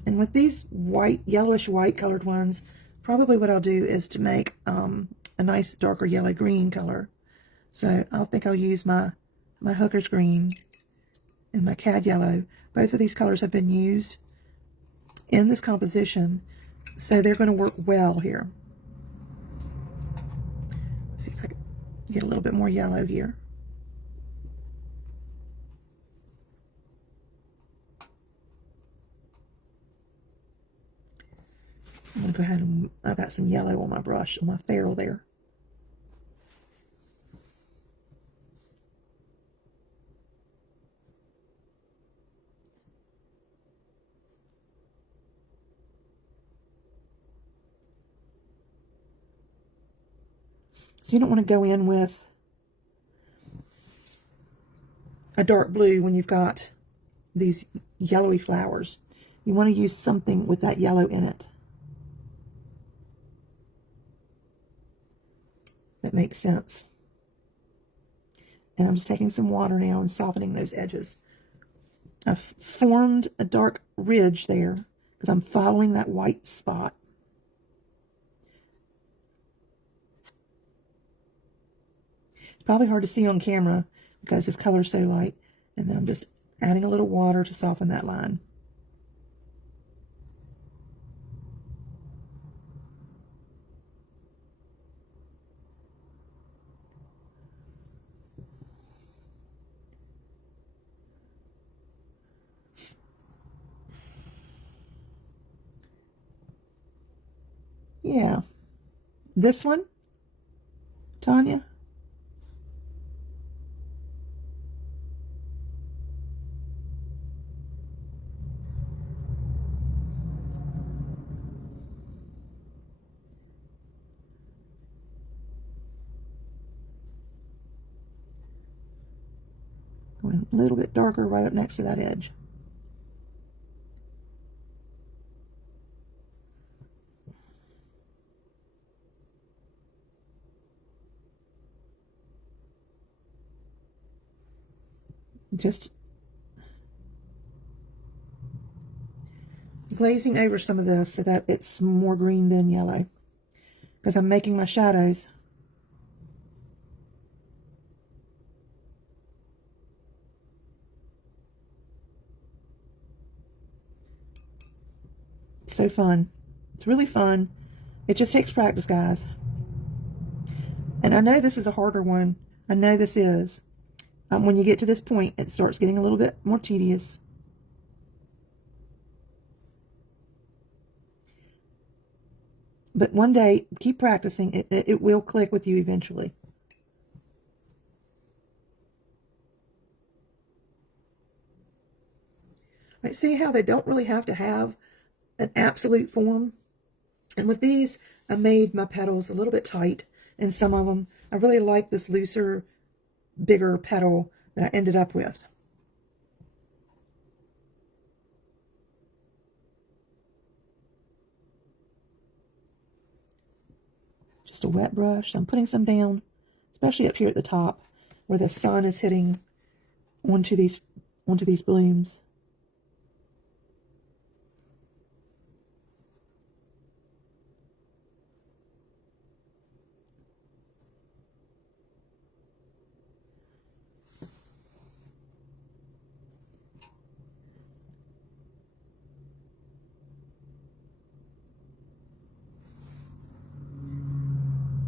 And with these white, yellowish white colored ones, probably what I'll do is to make a nice darker yellow-green color. So I think I'll use my Hooker's Green and my Cad Yellow. Both of these colors have been used in this composition, so they're going to work well here. Let's see if I can get a little bit more yellow here. I'm going to go ahead and I've got some yellow on my brush, on my ferrule there. So you don't want to go in with a dark blue when you've got these yellowy flowers. You want to use something with that yellow in it. That makes sense. And I'm just taking some water now and softening those edges. I've formed a dark ridge there because I'm following that white spot. It's probably hard to see on camera because this color is so light. And then I'm just adding a little water to soften that line. Yeah. This one, Tanya. Going a little bit darker right up next to that edge. Just glazing over some of this so that it's more green than yellow, because I'm making my shadows. It's so fun. It's really fun. It just takes practice, guys. And I know this is a harder one. I know this is. When you get to this point, it starts getting a little bit more tedious. But one day, keep practicing. It will click with you eventually. Right, see how they don't really have to have an absolute form? And with these, I made my petals a little bit tight. And some of them, I really like this looser, bigger petal that I ended up with. Just a wet brush. I'm putting some down, especially up here at the top where the sun is hitting onto these blooms.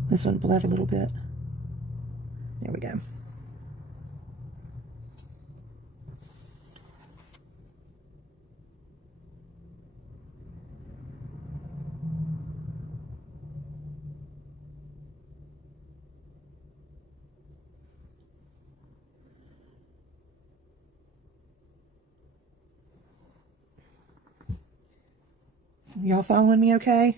This one bled a little bit. There we go. Y'all following me okay?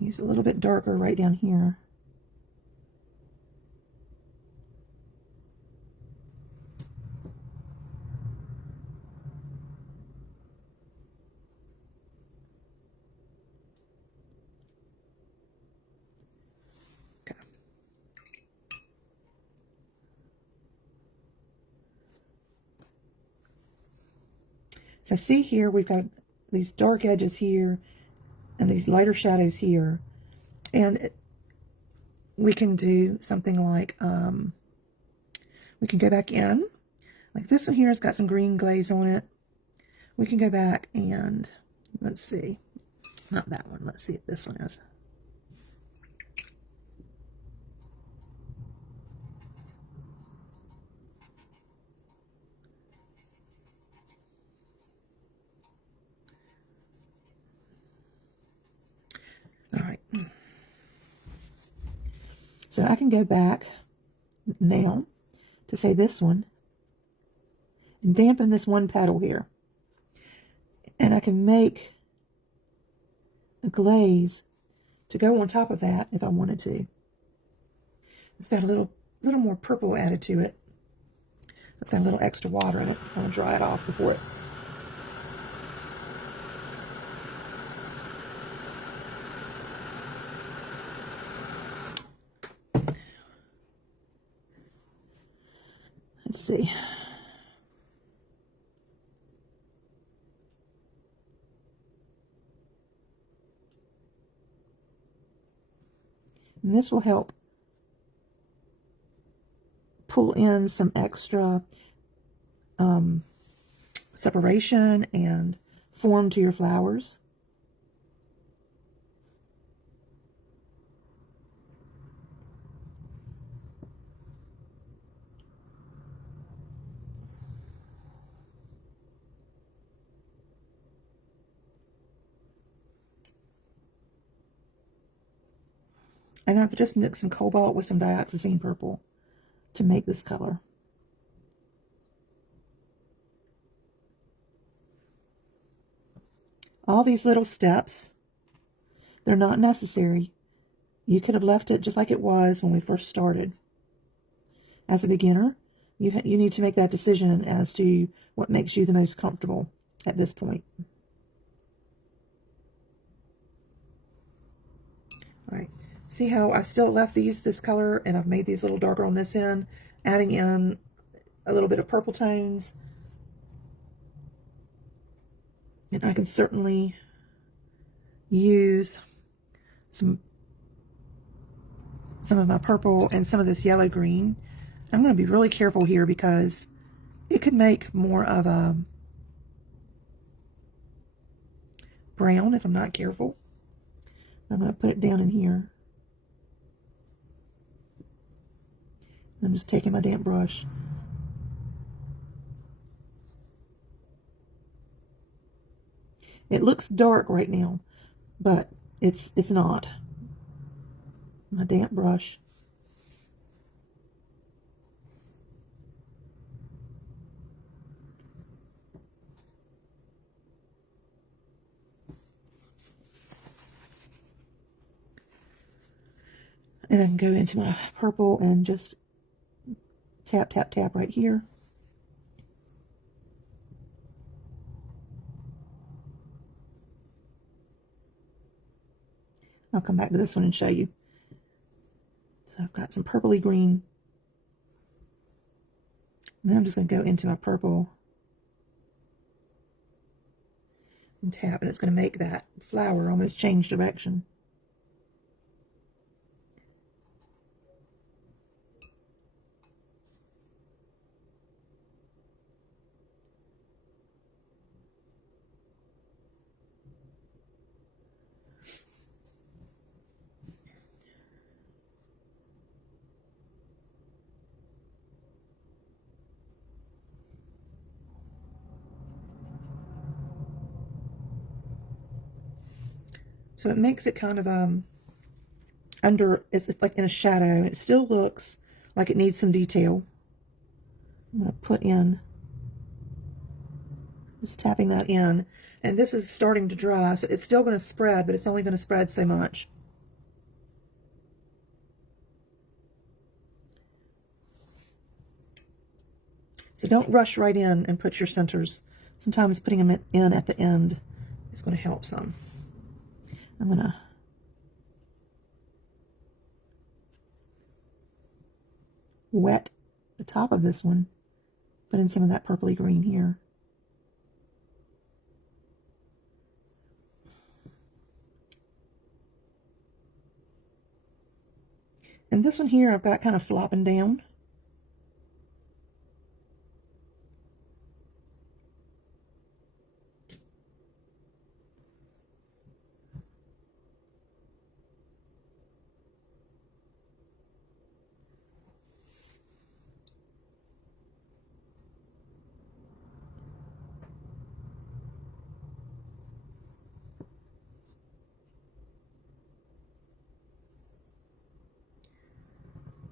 Use a little bit darker right down here. Okay. So see here, we've got these dark edges here and these lighter shadows here. And we can do something like, we can go back in. Like this one here has got some green glaze on it. We can go back and, let's see, not that one. Let's see if this one is. All right. So I can go back now to say this one and dampen this one petal here. And I can make a glaze to go on top of that if I wanted to. It's got a little more purple added to it. It's got a little extra water in it. I want to dry it off before it. Let's see. And this will help pull in some extra separation and form to your flowers. And I've just mixed some cobalt with some dioxazine purple to make this color. All these little steps, they're not necessary. You could have left it just like it was when we first started. As a beginner, you need to make that decision as to what makes you the most comfortable at this point. All right. See how I still left this color, and I've made these a little darker on this end, adding in a little bit of purple tones. And I can certainly use some of my purple and some of this yellow green. I'm going to be really careful here because it could make more of a brown if I'm not careful. I'm going to put it down in here. I'm just taking my damp brush. It looks dark right now, but it's not. My damp brush. And I can go into my purple and just tap, tap, tap right here. I'll come back to this one and show you. So I've got some purpley green. And then I'm just going to go into my purple and tap, and it's going to make that flower almost change direction. So it makes it kind of under, it's like in a shadow. It still looks like it needs some detail. I'm going to put in, just tapping that in. And this is starting to dry, so it's still going to spread, but it's only going to spread so much. So don't rush right in and put your centers. Sometimes putting them in at the end is going to help some. I'm going to wet the top of this one, put in some of that purpley green here. And this one here I've got kind of flopping down.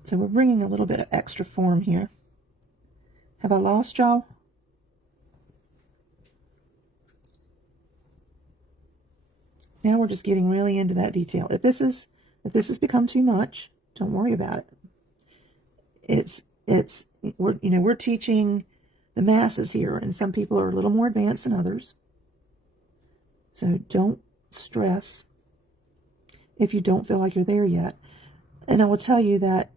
So we're bringing a little bit of extra form here. Have I lost y'all? Now we're just getting really into that detail. If this has become too much, don't worry about it. We're teaching the masses here, and some people are a little more advanced than others. So don't stress if you don't feel like you're there yet. And I will tell you that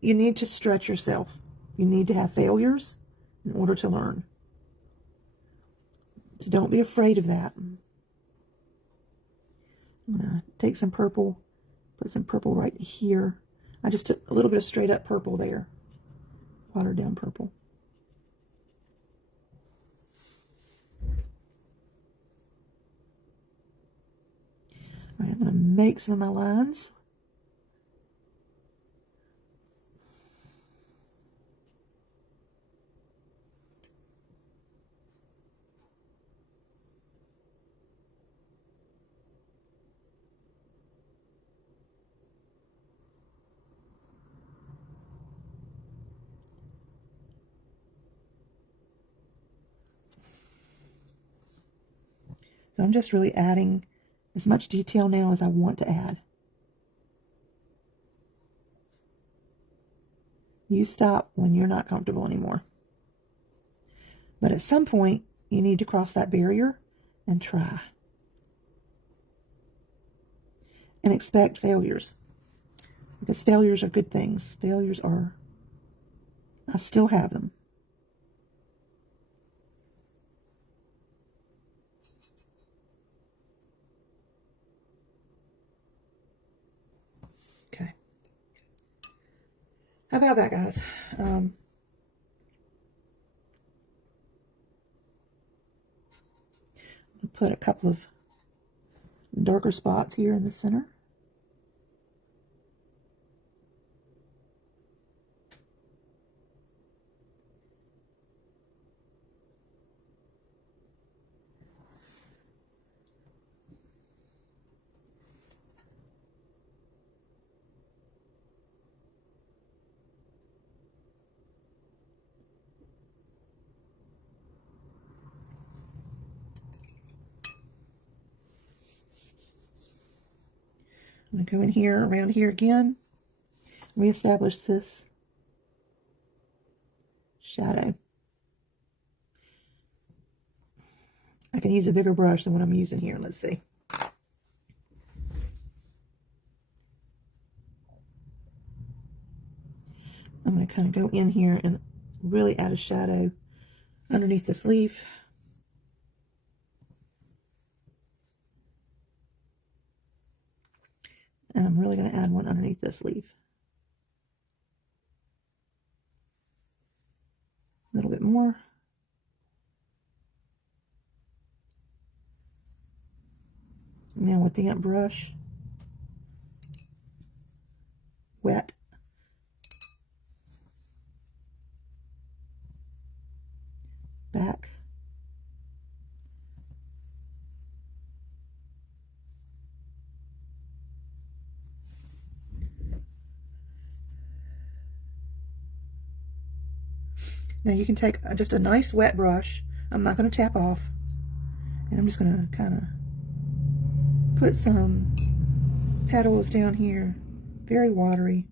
you need to stretch yourself. You need to have failures in order to learn. So don't be afraid of that. I'm going to take some purple, put some purple right here. I just took a little bit of straight up purple there, watered down purple. All right, I'm going to make some of my lines. So I'm just really adding as much detail now as I want to add. You stop when you're not comfortable anymore. But at some point, you need to cross that barrier and try. And expect failures. Because failures are good things. Failures are, I still have them. Okay. How about that, guys? Put a couple of darker spots here in the center. I'm going to go in here, around here again, reestablish this shadow. I can use a bigger brush than what I'm using here. Let's see. I'm going to kind of go in here and really add a shadow underneath this leaf. And I'm really going to add one underneath this leaf. A little bit more. Now with the damp brush, wet, back, now you can take just a nice wet brush. I'm not going to tap off. And I'm just going to kind of put some petals down here. Very watery.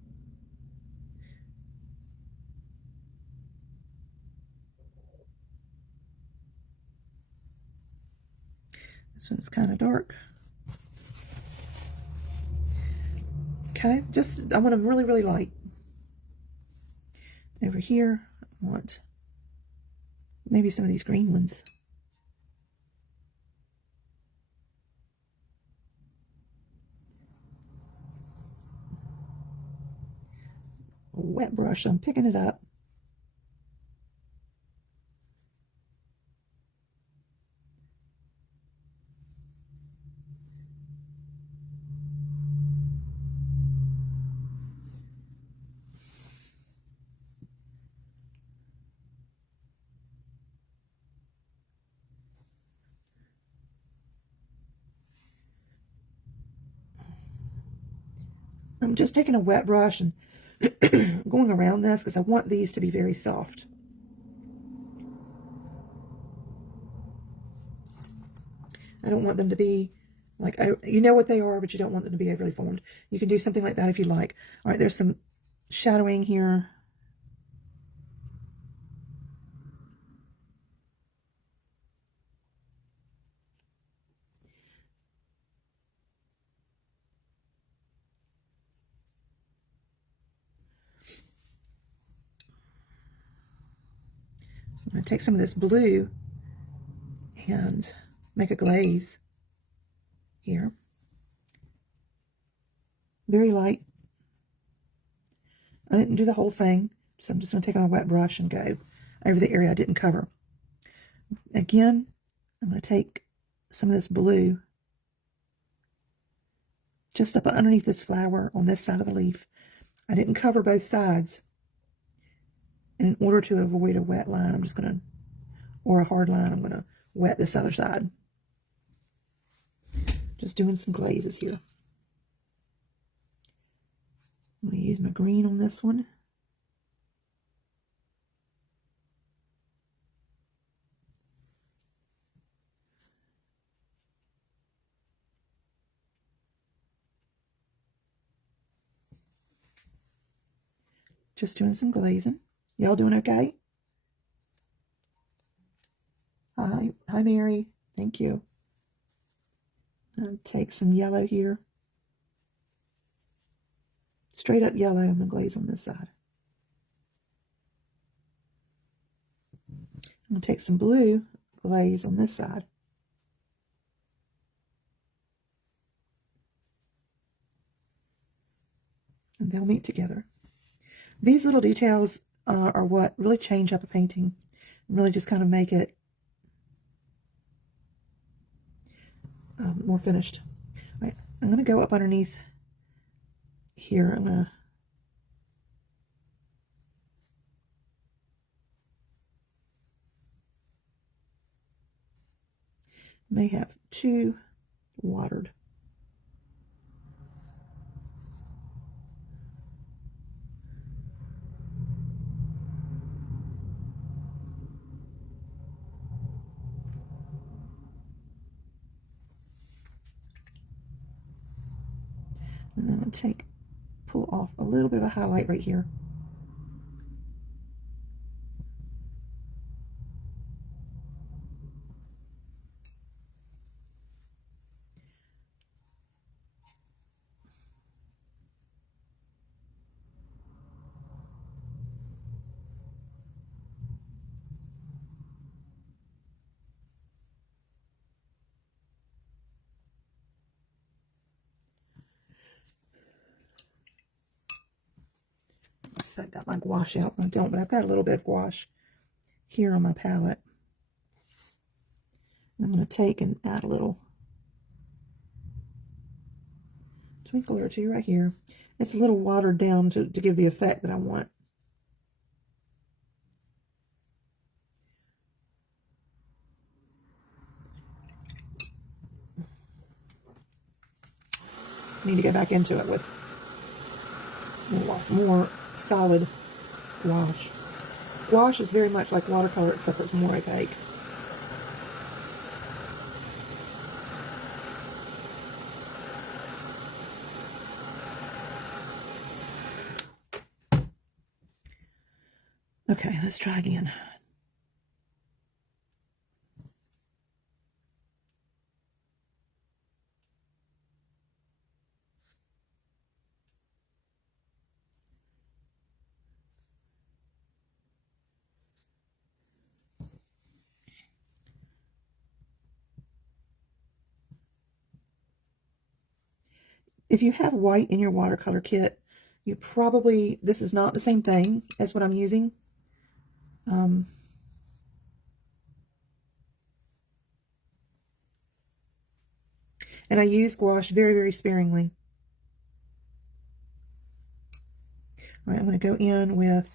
This one's kind of dark. Okay, I want them really, really light. Over here, I want maybe some of these green ones. A wet brush, I'm picking it up. I'm just taking a wet brush and going around this because I want these to be very soft. I don't want them to be like, you know what they are, but you don't want them to be overly formed. You can do something like that if you like. All right, there's some shadowing here. I'm going to take some of this blue and make a glaze here. Very light. I didn't do the whole thing, so I'm just going to take my wet brush and go over the area I didn't cover. Again, I'm going to take some of this blue just up underneath this flower on this side of the leaf. I didn't cover both sides. And in order to avoid a wet line, I'm just going to, or a hard line, I'm going to wet this other side. Just doing some glazes here. I'm going to use my green on this one. Just doing some glazing. Y'all doing okay? Hi Mary. Thank you. I'll take some yellow here. Straight up yellow. I'm going to glaze on this side. I'm going to take some blue glaze on this side. And they'll meet together. These little details are what really change up a painting and really just kind of make it more finished. All right, I'm going to go up underneath here. I'm going to may have too watered. And then I'm going to pull off a little bit of a highlight right here. I've got my gouache out. I don't, but I've got a little bit of gouache here on my palette. And I'm going to take and add a little twinkle or two right here. It's a little watered down to give the effect that I want. I need to go back into it with more solid gouache. Gouache is very much like watercolor, except it's more opaque. Okay, let's try again. If you have white in your watercolor kit, you probably, this is not the same thing as what I'm using. And I use gouache very, very sparingly. All right, I'm going to go in with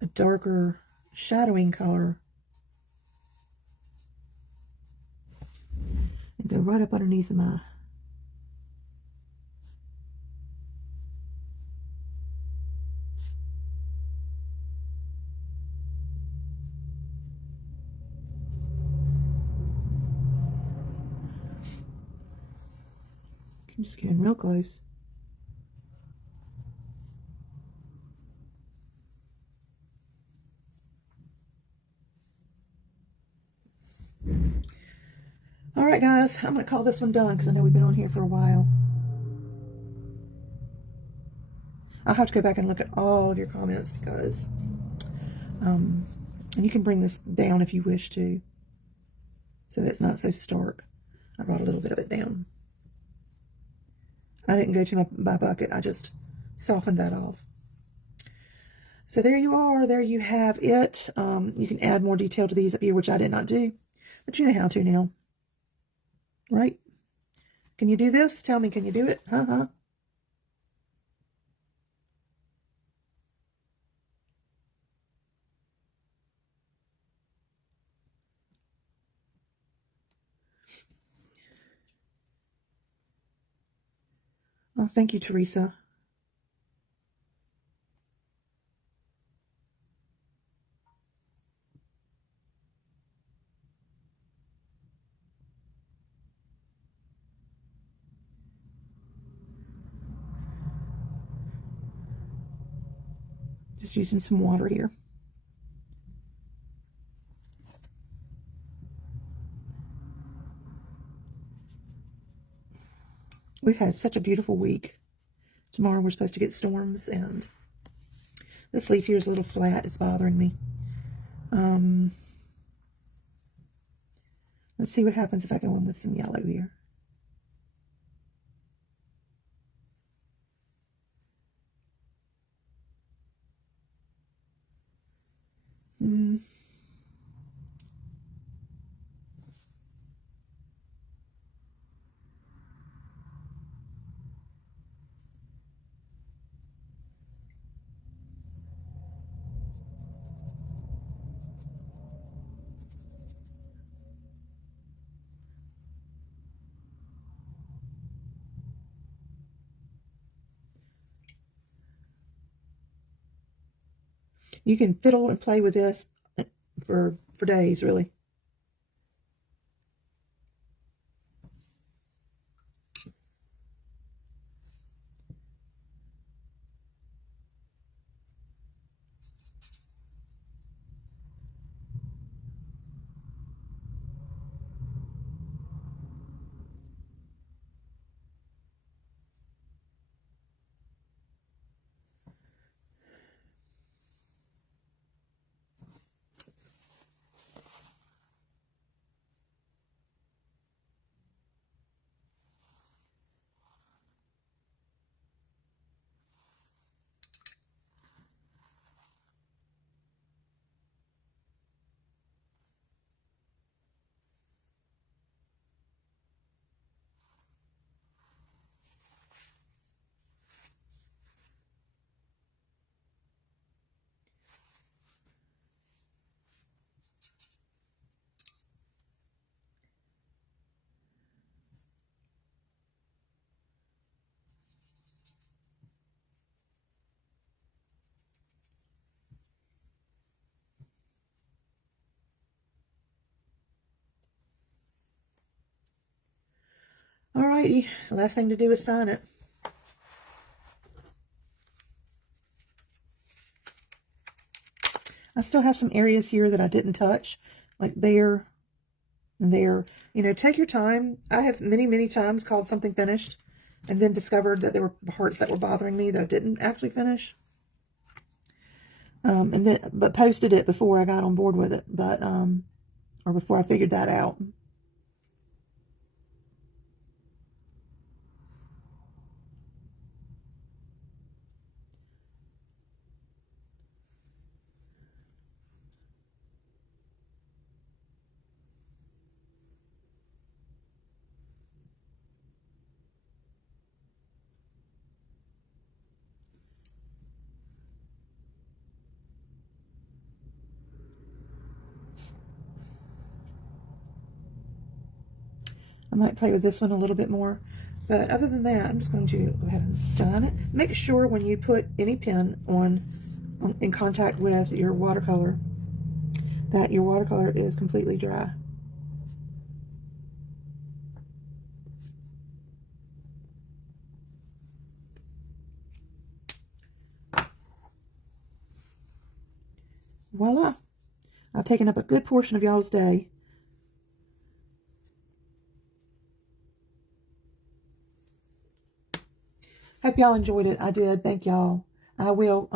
a darker shadowing color and go right up underneath my I'm just getting real close. All right, guys, I'm going to call this one done because I know we've been on here for a while. I'll have to go back and look at all of your comments because, and you can bring this down if you wish to, so that it's not so stark. I brought a little bit of it down. I didn't go to my bucket. I just softened that off. So there you are. There you have it. You can add more detail to these up here, which I did not do. But you know how to now. Right? Can you do this? Tell me, can you do it? Uh-huh. Oh, thank you, Teresa. Just using some water here. We've had such a beautiful week. Tomorrow we're supposed to get storms, and this leaf here is a little flat. It's bothering me. Let's see what happens if I go in with some yellow here. You can fiddle and play with this for days, really. Alrighty, last thing to do is sign it. I still have some areas here that I didn't touch, like there and there. You know, take your time. I have many times called something finished and then discovered that there were parts that were bothering me that I didn't actually finish. But posted it before I got on board with it, or before I figured that out. I might play with this one a little bit more. But other than that, I'm just going to go ahead and sign it. Make sure when you put any pen in contact with your watercolor that your watercolor is completely dry. Voila! I've taken up a good portion of y'all's day. Hope y'all enjoyed it. I did. Thank y'all. I will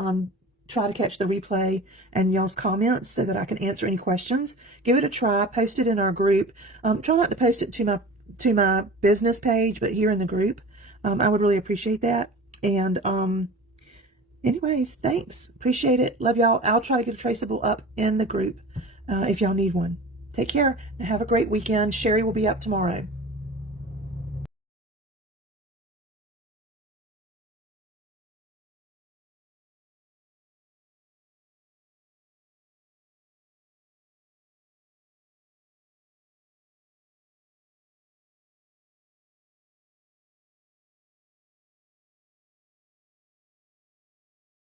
try to catch the replay and y'all's comments so that I can answer any questions. Give it a try. Post it in our group. Try not to post it to my business page, but here in the group. I would really appreciate that. And anyways, thanks. Appreciate it. Love y'all. I'll try to get a traceable up in the group if y'all need one. Take care and have a great weekend. Sherry will be up tomorrow.